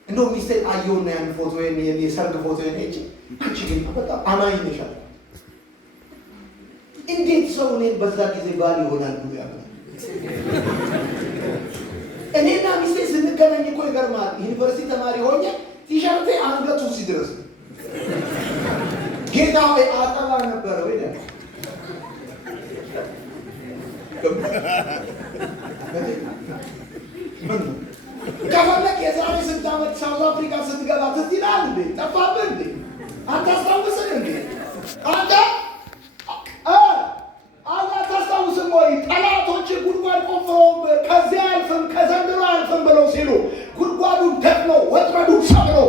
እንደው ሚስቴ አየውና ያን ፎቶ የሰርግ ፎቶ እቺ ግን በጣም አማኝ ነሽ። እንዴት ሰው እኔን በዛ ጊዜ ባል ይሆናል ብሎ ያምናል? እኔና ሚስቴ ስንገናኝ እኮ ይገርማል። ዩኒቨርሲቲ ተማሪ ሆኜ ቲሸርቴ አንገቱ እዚህ ድረስ ጌታ ሆይ አጠባ ነበረ ወይ ደ ከፈለክ የዛሬ 6 ዓመት ሳውዝ አፍሪካ ስትገባ ትዝ ይልሃል እንዴ? ጠፋብህ እንዴ? አታስታውስም እንዴ? አንተ አታስታውስም ወይ? ጠላቶች ጉድጓድ ቆፍረው ከዚያ አልፍም ከዘንድሮ አልፍም ብለው ሲሉ ጉድጓዱን ደፍነው ወጥመዱን ሰብረው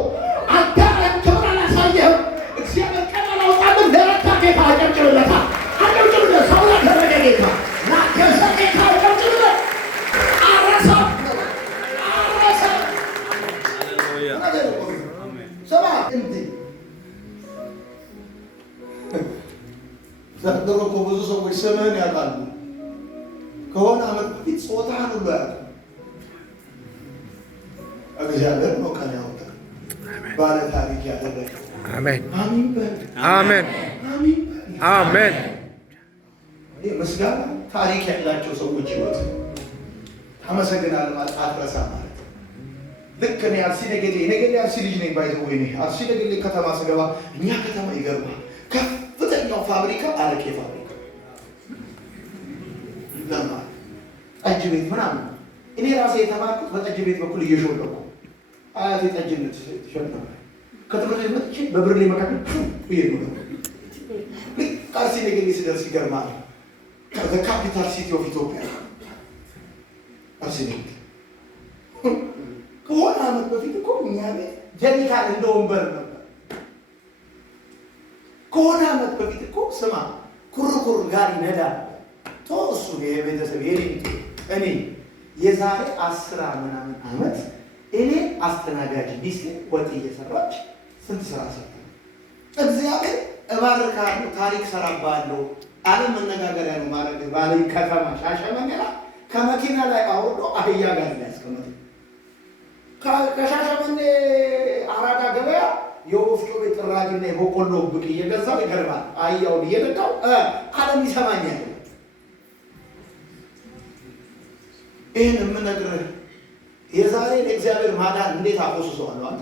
አዳራን ክብር አላሳየህም። እግዚአብሔር ቀን አላወጣልን። ለረታ ጌታ አጨብጭብለታል። አጨብጭብለት። ሰው ላደረገ ጌታ ላገዘ ጌታ አጨብጭብለት። አረሳም ሰማ እንዲ ዘንድሮ እኮ ብዙ ሰዎች ስምህን ያውቃሉ። ከሆነ ዓመት በፊት ጾታህን ሁሉ ያውቃሉ። እግዚአብሔር ነው ቀን ያወጣ ባለ ታሪክ ያደረገ። አሜን አሜን በል። አሜን አሜን። ምስጋና ታሪክ ያላቸው ሰዎች ህይወት ታመሰግናለህ ማለት አትረሳም ማለት ልክ እኔ አርሲ ነገሌ አርሲ ልጅ ነኝ። ባይዘው ወይ አርሲ ነገሌ ከተማ ስገባ እኛ ከተማ ይገርማል። ከፍተኛው ፋብሪካ አረቄ ፋብሪካ ይገርማል። ጠጅ ቤት ምናምን እኔ ራሴ የተማርኩት በጠጅ ቤት በኩል እየሾለኩ አያቴ ጠጅነት ትሸጥ ነበር። ከትምህርት ቤት መጥቼ በብርሌ መካከል ብዬ ነው አርሲ ነገሌ ስደርስ ይገርማል። ካፒታል ሲቲ ኦፍ ኢትዮጵያ አርሲ ነገሌ ከሆነ ዓመት በፊት እኮ እኛ ቤት ጀሪካን እንደ ወንበር ነበር። ከሆነ ዓመት በፊት እኮ ስማ ኩርኩር ጋር ይነዳል። እሱ የቤተሰብ እኔ የዛሬ 10 ምናምን ዓመት እኔ አስተናጋጅ ሚስቴ ወጥ እየሰራች ስንት ስራ ሰርታ እግዚአብሔር እባርካለሁ፣ ታሪክ ሰራባለሁ። ዓለም መነጋገሪያ ነው ማድረግ ባለኝ ከተማ ሻሸመኔ ከመኪና ላይ አውርዶ አህያ ጋር ያስቀመጠ ከሻሸመኔ አራዳ ገበያ የወፍጮ ቤት ጥራጊና የበቆሎ ብቅ እየገዛው ይገርማል። አህያውን እየነዳው ዓለም ይሰማኛል። ይህን የምነግርህ የዛሬ ለእግዚአብሔር ማዳን እንዴት አቆስሰዋለሁ። አንተ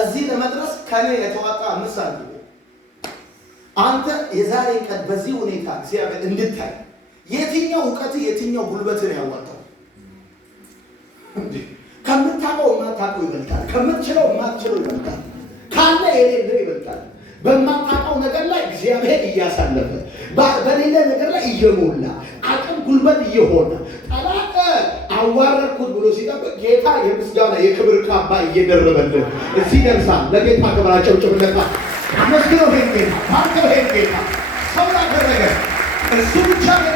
እዚህ ለመድረስ ከኔ የተዋጣ ምሳሌ አንተ የዛሬ ቀን በዚህ ሁኔታ እግዚአብሔር እንድታይ የትኛው እውቀት የትኛው ጉልበት ያዋጣው? ከምታውቀው የማታውቀው ይበልጣል። ከምትችለው የማትችለው ይበልጣል። ካለ የሌለው ይበልጣል። በማታውቀው ነገር ላይ እግዚአብሔር እያሳለፈ በሌለ ነገር ላይ እየሞላ አቅም ጉልበት እየሆነ ጠላት አዋረድኩት ብሎ ሲጠብቅ ጌታ የምስጋና የክብር ካባ እየደረበልን እዚህ ደርሳል። ለጌታ ክብር አጨብጭቡለታ። አመስግነው ይሄን ጌታ፣ ባርከው ይሄን ጌታ። ሰው ላደረገ እሱ ብቻ ነው።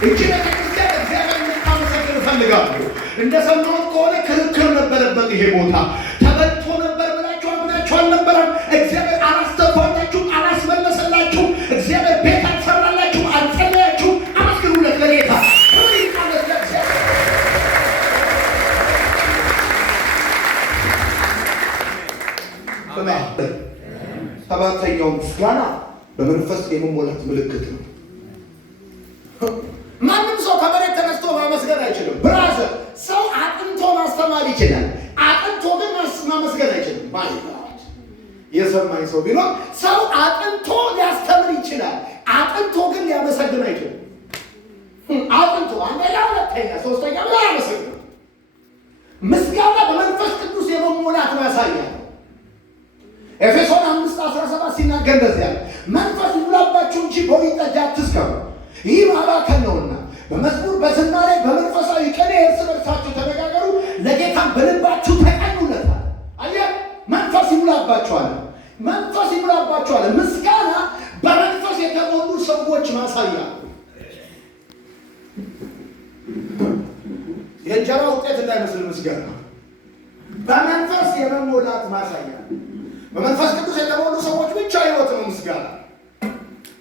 እቺ ቤተክርስቲያን እግዚአብሔር እንድታመሰግን እፈልጋለሁ። እንደሰማሁት ከሆነ ክርክር ነበረበት። ይሄ ቦታ ተበልቶ ነበር ብላችሁ አምናችሁ አልነበረም። እግዚአብሔር አላስተባላችሁ፣ አላስመለሰላችሁ። እግዚአብሔር ቤት አልሰራላችሁ፣ አልጸለያችሁ። አመስግኑለት ለጌታ። ሰባተኛው ምስጋና በመንፈስ የመሞላት ምልክት ነው። ማንም ሰው ከመሬት ተነስቶ ማመስገን አይችልም። ብራዘር፣ ሰው አጥንቶ ማስተማር ይችላል። አጥንቶ ግን ማመስገን አይችልም። ማለት የሰማኝ ሰው ቢኖር ሰው አጥንቶ ሊያስተምር ይችላል። አጥንቶ ግን ሊያመሰግን አይችልም። አጥንቶ አንደኛ፣ ሁለተኛ፣ ሶስተኛ ላይ ያመሰግን። ምስጋና በመንፈስ ቅዱስ የመሞላት ማሳያ ነው። ኤፌሶን 5:17 ሲናገር እንደዚህ ያለ መንፈስ ይሙላባችሁ እንጂ በወይን ጠጅ አትስከሩ፣ ይህ ማባከን ነውና በመዝሙር በዝማሬ በመንፈሳዊ ቅኔ እርስ በርሳችሁ ተነጋገሩ፣ ለጌታም በልባችሁ ተቀኙለታል። አየህ፣ መንፈስ ይሙላባችኋል። መንፈስ ይሙላባችኋል። ምስጋና በመንፈስ የተሞሉ ሰዎች ማሳያ፣ የእንጀራ ውጤት እንዳይመስል ምስጋና በመንፈስ የመሞላት ማሳያ። በመንፈስ ቅዱስ የተሞሉ ሰዎች ብቻ ህይወት ነው ምስጋና።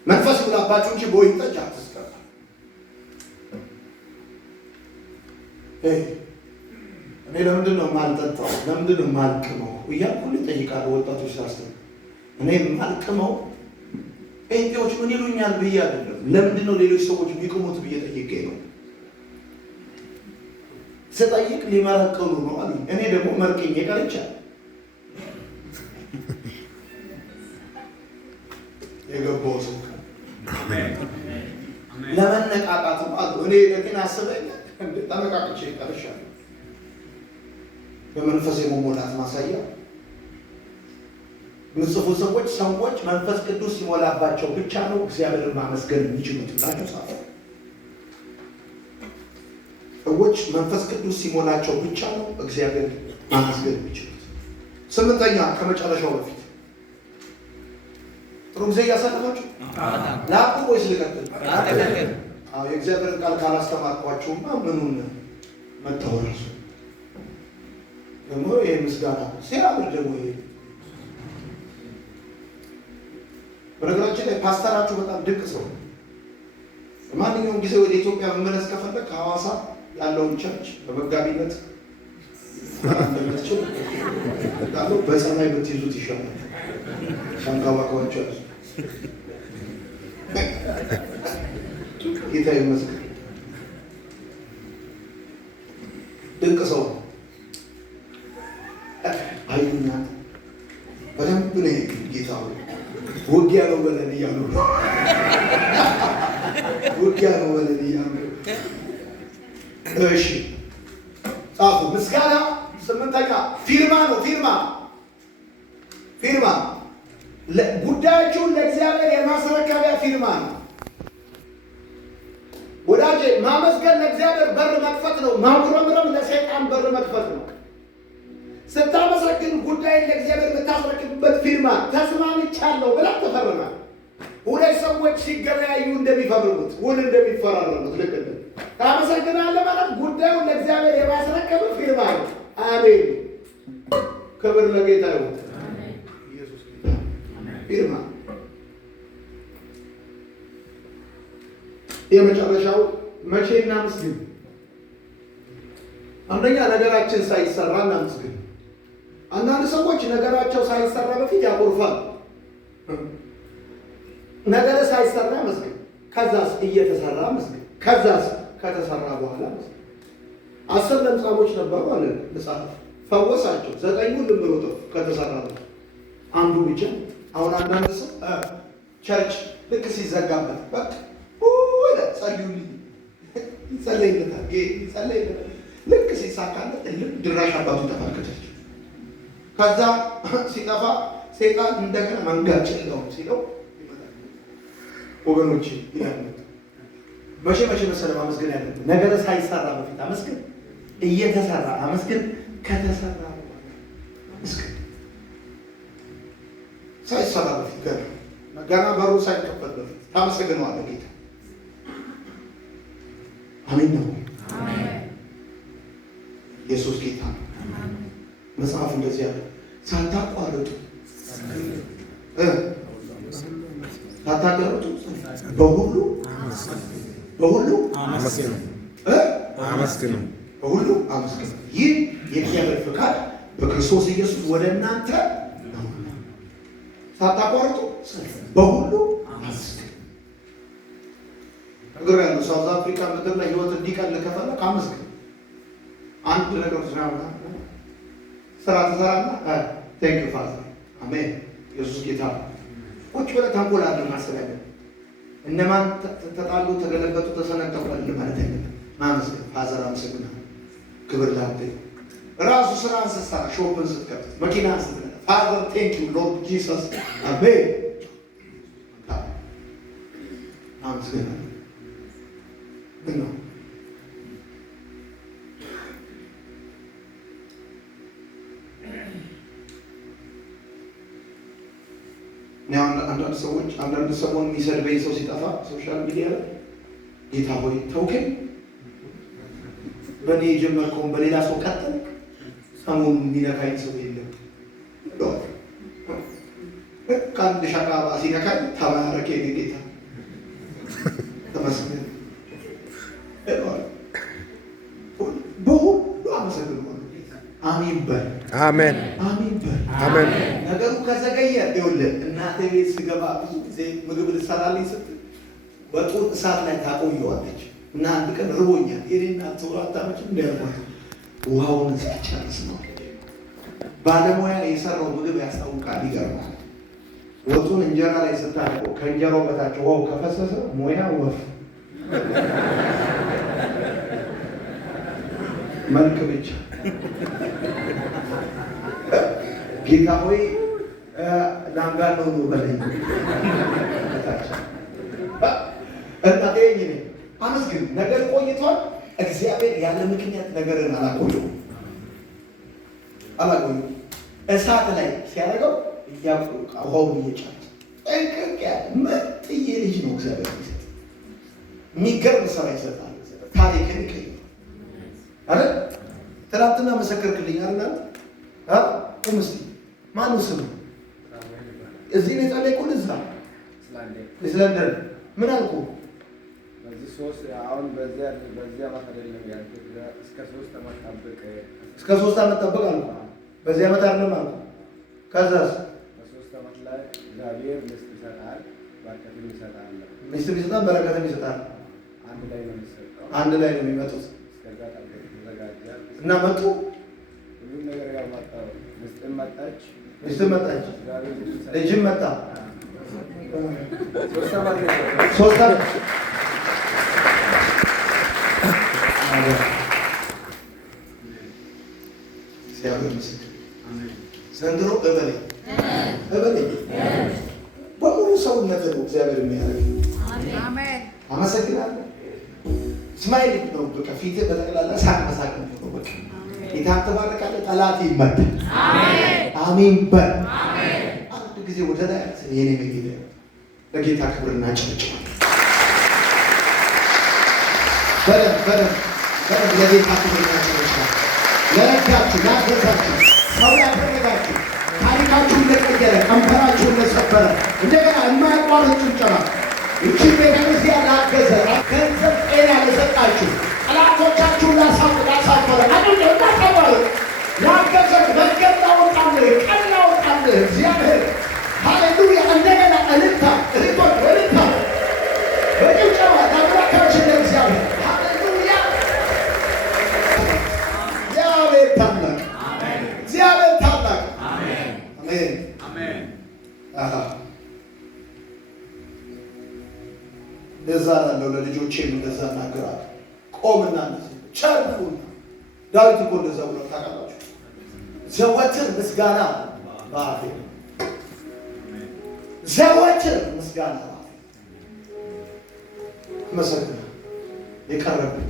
መንፈስ ይሙላባችሁ እንጂ በወይን ጠጅ አትስከሩ። እኔ ለምንድን ነው የማልጠጣው? ለምንድን ነው የማልቅመው እያልኩ እጠይቃለሁ። ወጣቶች ሳስተምር እኔ የማልቅመው ጴንጤዎች ምን ይሉኛል ብዬ አይደለም። ለምንድን ነው ሌሎች ሰዎች የሚቅሙት ብዬ ጠይቄ ነው። ስጠይቅ ሊመረቅሉ ነው አሉ። እኔ ደግሞ መርቅኜ ቀርቻለሁ። የገባው ሰው ለመነቃቃትም አሉ። እኔ ግን አስበኝ ተነቃቅቼ ቀርሻለሁ። በመንፈስ የመሞላት ማሳያ ምጽፉ ሰዎች መንፈስ ቅዱስ ሲሞላባቸው ብቻ ነው እግዚአብሔርን ማመስገን የሚችሉት ብላችሁ ጻፉ። ሰዎች መንፈስ ቅዱስ ሲሞላቸው ብቻ ነው እግዚአብሔር ማመስገን የሚችሉት። ስምንተኛ ከመጨረሻው በፊት ጥሩ ጊዜ እያሳለፋችሁ ላቁ ወይስ ልቀጥል? የእግዚአብሔርን ቃል ካላስተማርኳችሁማ ምኑን መጣሁ። ራሱ ደግሞ ይህ ምስጋና ሲያምር ደግሞ ይሄ በነገራችን ላይ ፓስተራችሁ በጣም ድንቅ ሰው። በማንኛውም ጊዜ ወደ ኢትዮጵያ መመለስ ከፈለግ ከሐዋሳ ያለውን ቸርች በመጋቢነት አንደምትችል ቃሉ በሰማይ ብትይዙት ይሻላል። አንካባካባቸው ጌታ ይመስገን። ድንቅ ሰው አዩና በደንብ ነው ጌታ ውጊያ ነው በለን እያሉ ውጊያ ነው በለን እያሉ። እሺ ጻፉ። ምስጋና ስምንተኛ ፊርማ ነው። ፊርማ ጉዳያችሁን ለእግዚአብሔር የማስረከቢያ ፊርማ ነው። ወዳጄ ማመስገን ለእግዚአብሔር በር መክፈት ነው። ማጉረምረም ለሰይጣን በር መክፈት ነው። ስታመሰግን ጉዳይን ለእግዚአብሔር የምታስረክብበት ፊርማ ተስማምቻለሁ ብላ ተፈርማል። ሁለት ሰዎች ሲገበያዩ እንደሚፈርሙት ውል እንደሚፈራረሙት ልክ እንደ ታመሰግናለህ ማለት ጉዳዩን ለእግዚአብሔር የማስረከብ ፊርማ ነው። አሜን። ክብር ለጌታ ይሁን። ኢየሱስ ጌታ። ፊርማ የመጨረሻው መቼ እናመስግን? አንደኛ ነገራችን ሳይሰራ እናመስግን። አንዳንድ ሰዎች ነገራቸው ሳይሰራ በፊት ያኮርፋል። ነገር ሳይሰራ መስግን፣ ከዛስ እየተሰራ መስግን፣ ከዛስ ከተሰራ በኋላ መስግን። 10 ለምጻሞች ነበሩ አለ መጽሐፍ። ፈወሳቸው፣ 9ኙ ልም ብሎ ጠፉ። ከተሰራ ነው አንዱ ብቻ። አሁን አንዳንድ ሰው ቸርች ልክ ሲዘጋበት በቃ ወደ ጸልዩልኝ ይጸለይለታል፣ ይጸለይለታል። ልክ ሲሳካለት ድራሽ አባቱ ተፋከተች። ከዛ ሲጠፋ ሰይጣን እንደገና መንጋጭ ነው ሲለው ይመጣል። ወገኖች ይላል መቼ መሰለህ ማመስገን ያለብህ? ነገር ሳይሰራ በፊት አመስግን። እየተሰራ አመስግን። ከተሰራ አመስግን። ሳይሰራ በፊት ገና በሩ ሳይከፈት በፊት ታመሰግነዋለህ ጌታ። አሜን ነው። ኢየሱስ ጌታ ነው። መጽሐፍ እንደዚህ ያለ ሳታቋርጡ በሁሉ አመስግኑ። በሁሉ አመስግኑ። ይህ የእግዚአብሔር ፈቃድ በክርስቶስ ኢየሱስ ወደ እናንተ ነው። ሳታቋርጡ በሁሉ አመስግኑ። ነገር ያለው ሳውዝ አፍሪካ ምድር ላይ ህይወት እንዲቀል ከፈለክ አመስግን። አንድ ነገር ስራ ትሰራና ቴንክ ዩ ፋዘር አሜን ኢየሱስ ጌታ። ቁጭ ብለህ ታንጎላለህ ማሰብ ያለብህ እነማን ተጣሉ፣ ተገለበጡ፣ ተሰነጠቁ ማለት አይደለም። ማመስገን ፋዘር አመሰግናለሁ፣ ክብር ላንተ። ራሱ ስራ ስትሰራ፣ ሾፕን ስትከፍት፣ መኪና ስትነዳ ፋዘር ቴንክ ዩ ሎርድ ጂሰስ አሜን አመሰግናለሁ። ምን ነው አንዳንድ ሰሞን የሚሰድበኝ ሰው ሲጠፋ ሶሻል ሚዲያ ላይ ጌታ ሆይ ተውከኝ፣ በእኔ የጀመርከውን በሌላ ሰው ቀጥል፣ ሰሞኑን የሚነካኝ ሰው የለም። ከአንድ ሸቃባ ሲነካኝ ተባረክ የኔ ጌታ ተመስገን፣ በሁሉ አመሰግናለሁ። አሜን በል። አሜን አሜን በል። አሜን። ነገሩ ከዘገየ ይኸውልህ እናቴ ቤት ስገባ ብዙ ጊዜ ምግብ ልትሰራልኝ ስትል በጡር እሳት ላይ ታቆየዋለች እና አንድ ቀን ርቦኛል። የኔና ተውራት አመች እንዲያልኳት ውሃውን እስኪጨርስ ነው። ባለሙያ የሰራው ምግብ ያስታውቃል። ይገርማል። ወጡን እንጀራ ላይ ስታደርገው ከእንጀራው በታች ውሃው ከፈሰሰ ሙያ ወፍ መልክ ብቻ። ጌታ ሆይ ላንጋኖ ነው በለኝ እና አመስግን። ነገር ቆይቷል። እግዚአብሔር ያለ ምክንያት ነገርን አላቆየም። እሳት ላይ ሲያደርገው እያቆቃ ውሃውን እየጫነ ጠንቅቅ ያለ መጥዬ ልጅ ነው እግዚአብሔር ይሰጥ። የሚገርም ስራ ይሰጣል። ታሪክን ይቀይራል አይደል? ትናንትና መሰከርክልኝ አይደል? ቁም እስኪ ማነው ስሙ? እዚህ ነው የጸለይኩት። እዛ ስላንደር ምን አልኩ? አሁን በዚያ ዓመት አይደለም ያልኩት፣ እስከ 3 ዓመት ጠብቅ። እስከ 3 ዓመት ጠብቅ አልኩ። በዚህ ዓመት አይደለም አልኩ። ከዛስ በ3 ዓመት ላይ እግዚአብሔር ሚስት ይሰጣል፣ በረከትም ይሰጣል። ሚስት ይሰጣል፣ በረከትም ይሰጣል። አንድ ላይ ነው የሚሰጠው፣ አንድ ላይ ነው የሚመጡት። እስከዛ ጠብቅ ተዘጋጃል እና መጡ። ሁሉም ነገር ያው መጣው። ሚስትም መጣች፣ ልጅም መጣ። 3 ዓመት ነው። 3 ዓመት ሲያበል ምስል ዘንድሮ እበሌ በሙሉ ሰውነት ነው እግዚአብሔር የሚያደርግ። አመሰግናለሁ። ስማይል ነው በቃ ፊትህ በጠቅላላ ሳቅ መሳቅ ነው። በቃ ጌታን ተባረካለህ። ጠላት ይመታል። አሜን በል። አንድ ጊዜ ወደ ላይ የኔ መጌታ ለጌታ ክብርና ጭብጨባ በደንብ ለጌታ ክብርና ጭብጨባ። ለረዳችሁ፣ ላገዛችሁ፣ ሰው ያደረጋችሁ፣ ታሪካችሁን ለቀየረ፣ ቀንበራችሁን ለሰበረ እንደገና የማያቋርጥ ጭብጨባ። ይህችን ቤተክርስቲያን ላገዘ፣ ገንዘብ፣ ጤና ለሰጣችሁ፣ ጠላቶቻችሁን ላሳፈረ፣ እንዳታባሩ ላገዘ፣ መንገድ ላወጣልህ፣ ቀን ላወጣልህ እግዚአብሔር ሃሌሉያ። እንደገና እልልታ እህቶች፣ እልልታ በጭብጨባ ለአምላካችን ለእግዚአብሔር ሃሌሉያ። እግዚአብሔር ታላቅ፣ እግዚአብሔር ታላቅ። አሜን። እንደዛ ላለው ለልጆቼም እንደዛ እናገራለሁ። ቆምና ቸርነውና ዳዊት እኮ እንደዛ ብሎ ታውቃላችሁ። ዘወትር ምስጋና በአፌ፣ ዘወትር ምስጋና በአፌ። መሰግናለሁ የቀረብኝ።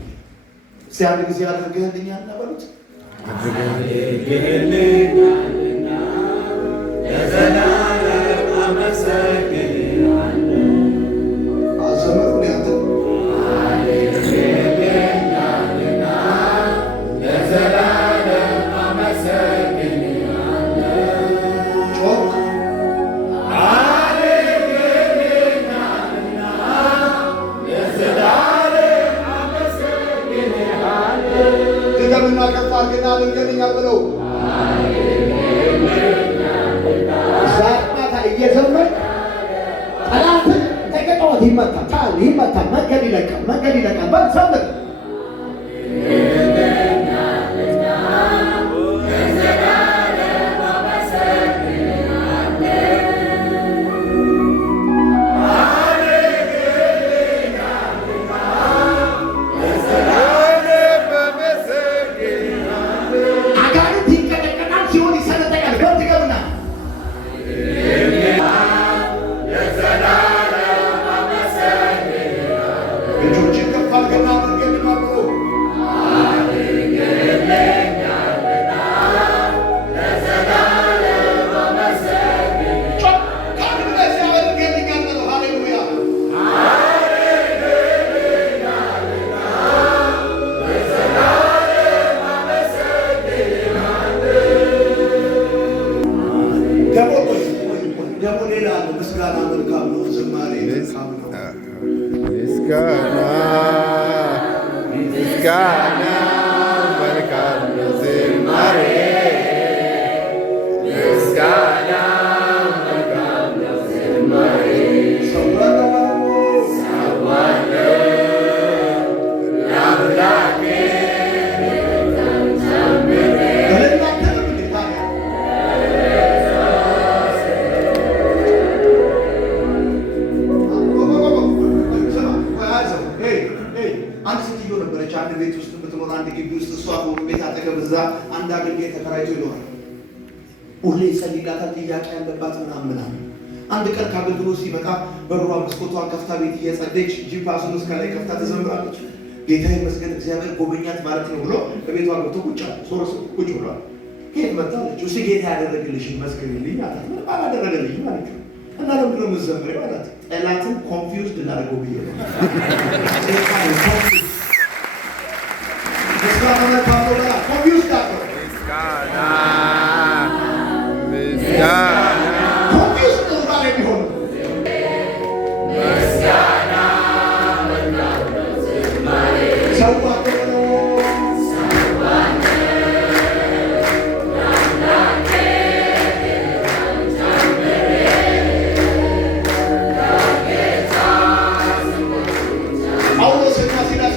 እስቲ አንድ ጊዜ አድርገህልኛልና በሉት። አድርገህልኛልና ለዘላለም አመሰግንሃለሁ። አዘመሩን ያንተ አድርገህልኛልና ለዘላለም አመሰግንሃለሁ። ጮክ አድርገህልኛልና ለዘላለም አመሰግንሃለሁ። ድገምና ከፍ አድርግና አድርገህልኛል ብለው ዛሬ ማታ እየዘመር ጠላትን ተቀጣወት ይመታል፣ ይመታል። መንገድ ይለቃል፣ መንገድ ይለቃል። በሰምር አጋንንት ይንቀጠቀጣል፣ ሲሆን ይሰነጠቃል። በትገብና እጆችን ከፍ አድርገና አድርገህልኛል ብሎ ጮክ አድርገህ እግዚአብሔር አድርገህልኛል ብሎ ሃሌሉያ ደግሞ ሌላ አለ። ምስጋና መልካም ነው፣ ዝማሬ መልካም ነው። ምስጋና ምስጋና መልካም ነው። ዝማሬ ምስጋና መልካም ነው። ዝማሬ ለአምላኬ አንድ ሴትዮ ነበረች፣ አንድ ቤት ውስጥ የምትኖር፣ አንድ ግቢ ውስጥ እሷ ከሆኑ ቤት አጠገብ እዛ አንድ አገልጋይ ተከራይቶ ይኖራል። ሁሌ ይጸልይላታል፣ ጥያቄ ያለባት ምናምን። አንድ ቀን ከአገልግሎት ሲመጣ በሯ መስኮቷን ከፍታ ቤት እየጸደች ጂፓሱን እስከ ላይ ከፍታ ትዘምራለች። ጌታ ይመስገን እግዚአብሔር ጎበኛት ማለት ነው ብሎ በቤቷ ገብቶ ቁጭ አለ። ሶርስ ቁጭ ብሏል። ከየት መጣለች? እስኪ ጌታ ያደረግልሽን መስክሪልኝ አላት። ምንም አላደረገልኝም ማለት ነው። እና ለምንድን ነው የምትዘምሪው አላት። ጠላትን ኮንፊውዝድ እናደርገው ብዬ ነው። ኮንፊውዝድ አድርገው ምስጋና ምስጋና ኮንፊውዝድ ነው ዛሬ የሚሆነው። ጳውሎስና ሲላስ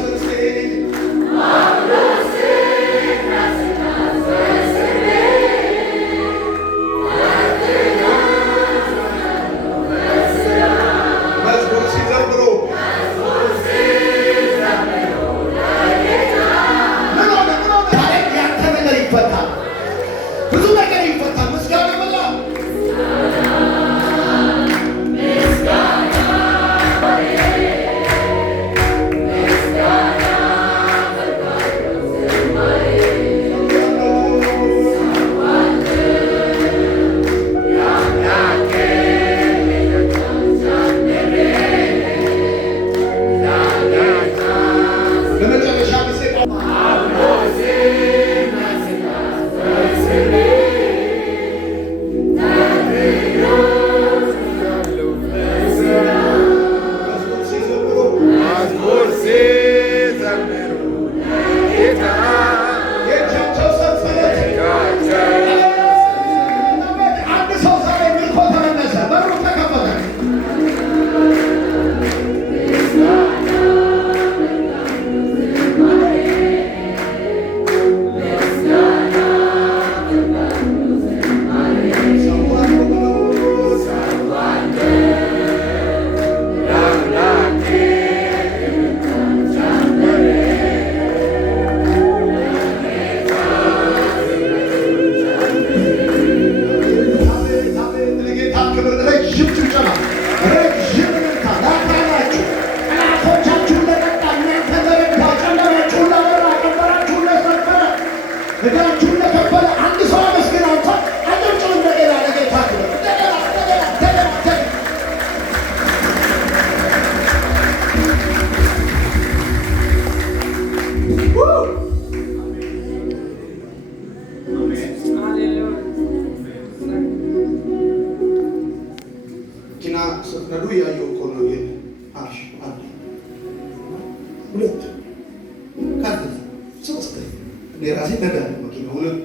ዕዳችሁን ለከፈለ አንድ ሰው አመስግን። አንተ አጨብጭብ እንደገና ለጌታ ክብር እንደገና መኪና ስትነዱ እያየሁ እኮ ነው። አሽ አንድ ሁለት ካንተ ሶስት እኔ ራሴ ነዳለሁ መኪና ሁለት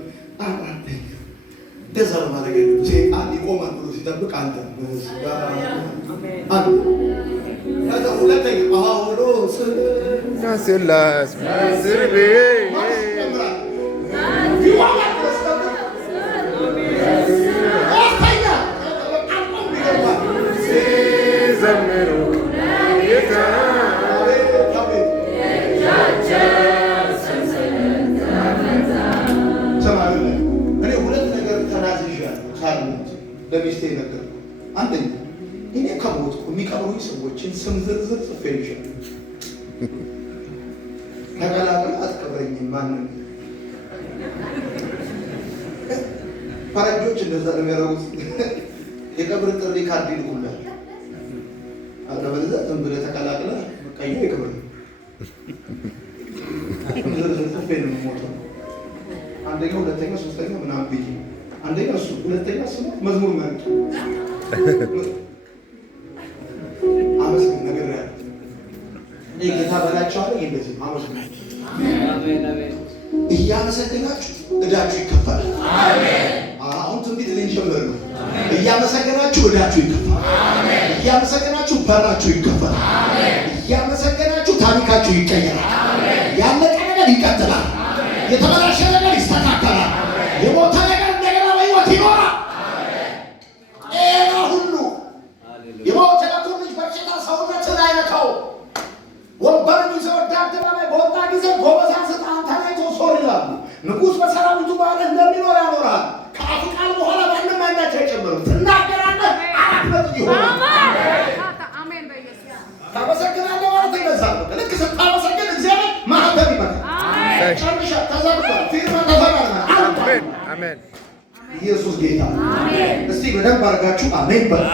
አራተኛ እንደዛ ነው ማድረግ ያለብህ። ሴጣን ይቆማል ብሎ ሲጠብቅ አንተ አንድ ከዛ ሁለተኛ ጳውሎስ ናስላስ መስቤ ዘምሩ እኔ ሁለት ነገር ተናዝዣለሁ። ሳልሞት ለሚስቴ ነገርኩ። አንደኛ እኔ ከሞትኩ የሚቀብሩኝ ሰዎችን ስም ዝርዝር ጽፌልሻለሁ። ተቀላቅላ አትቀብረኝም ማንም። ፈረንጆች እንደዛ ነው የሚያደርጉት። የቀብር ጥሪ ካርድ ይልኩላል። አለበለዚያ ዝም ብለህ ተቀላቅለህ ቀዩ የቀብር ዝርዝር ጽፌ ነው የምሞተው። አንደኛ ሁለተኛ ሶስተኛ ምናምን ብዬ አንደኛ እሱ ሁለተኛ ስሙ መዝሙር መርጡ አመስግን ነገር ያለ እኔ ጌታ በላቸዋለ። እንደዚህ አመስግን እያመሰግናችሁ ዕዳችሁ ይከፈላል። አሁን ትንቢት ልንጀምር ነው። እያመሰገናችሁ ዕዳችሁ ይከፈላል። እያመሰገናችሁ በራችሁ ይከፈላል። እያመሰገናችሁ ታሪካችሁ ይቀየራል። ያለቀ ነገር ይቀጥላል። የተበላሸ ነገር ይስተካከላል። የሞተ ነገር እንደገና በሕይወት ይኖራል። ጤና ሁሉ የሞተ ልጅ በሽታ ሰውነትን አይነካው። ወንበርን ይዘው ወደ አደባባይ በወጣ ጊዜ ጎበዝ አንስታ አንተ ላይ ተወሶር ይላሉ። ንጉሥ በሰራዊቱ በኋላ እንደሚኖር ያኖራል። ከአፉ ቃል በኋላ ማንም አይናቸው አይጨምርም። ትናገራለህ፣ አራት ነጥብ ይሆናል። ታመሰግናለህ ማለት ይበዛል። ልክ ስታመሰግን እግዚአብሔር ማህተም ይመጣል። ጨርሻ ተዘግቷል። ፊርማ ተፈራርሟል። አሜን። ኢየሱስ ጌታ። እስቲ በደንብ አድርጋችሁ አሜን በሉ።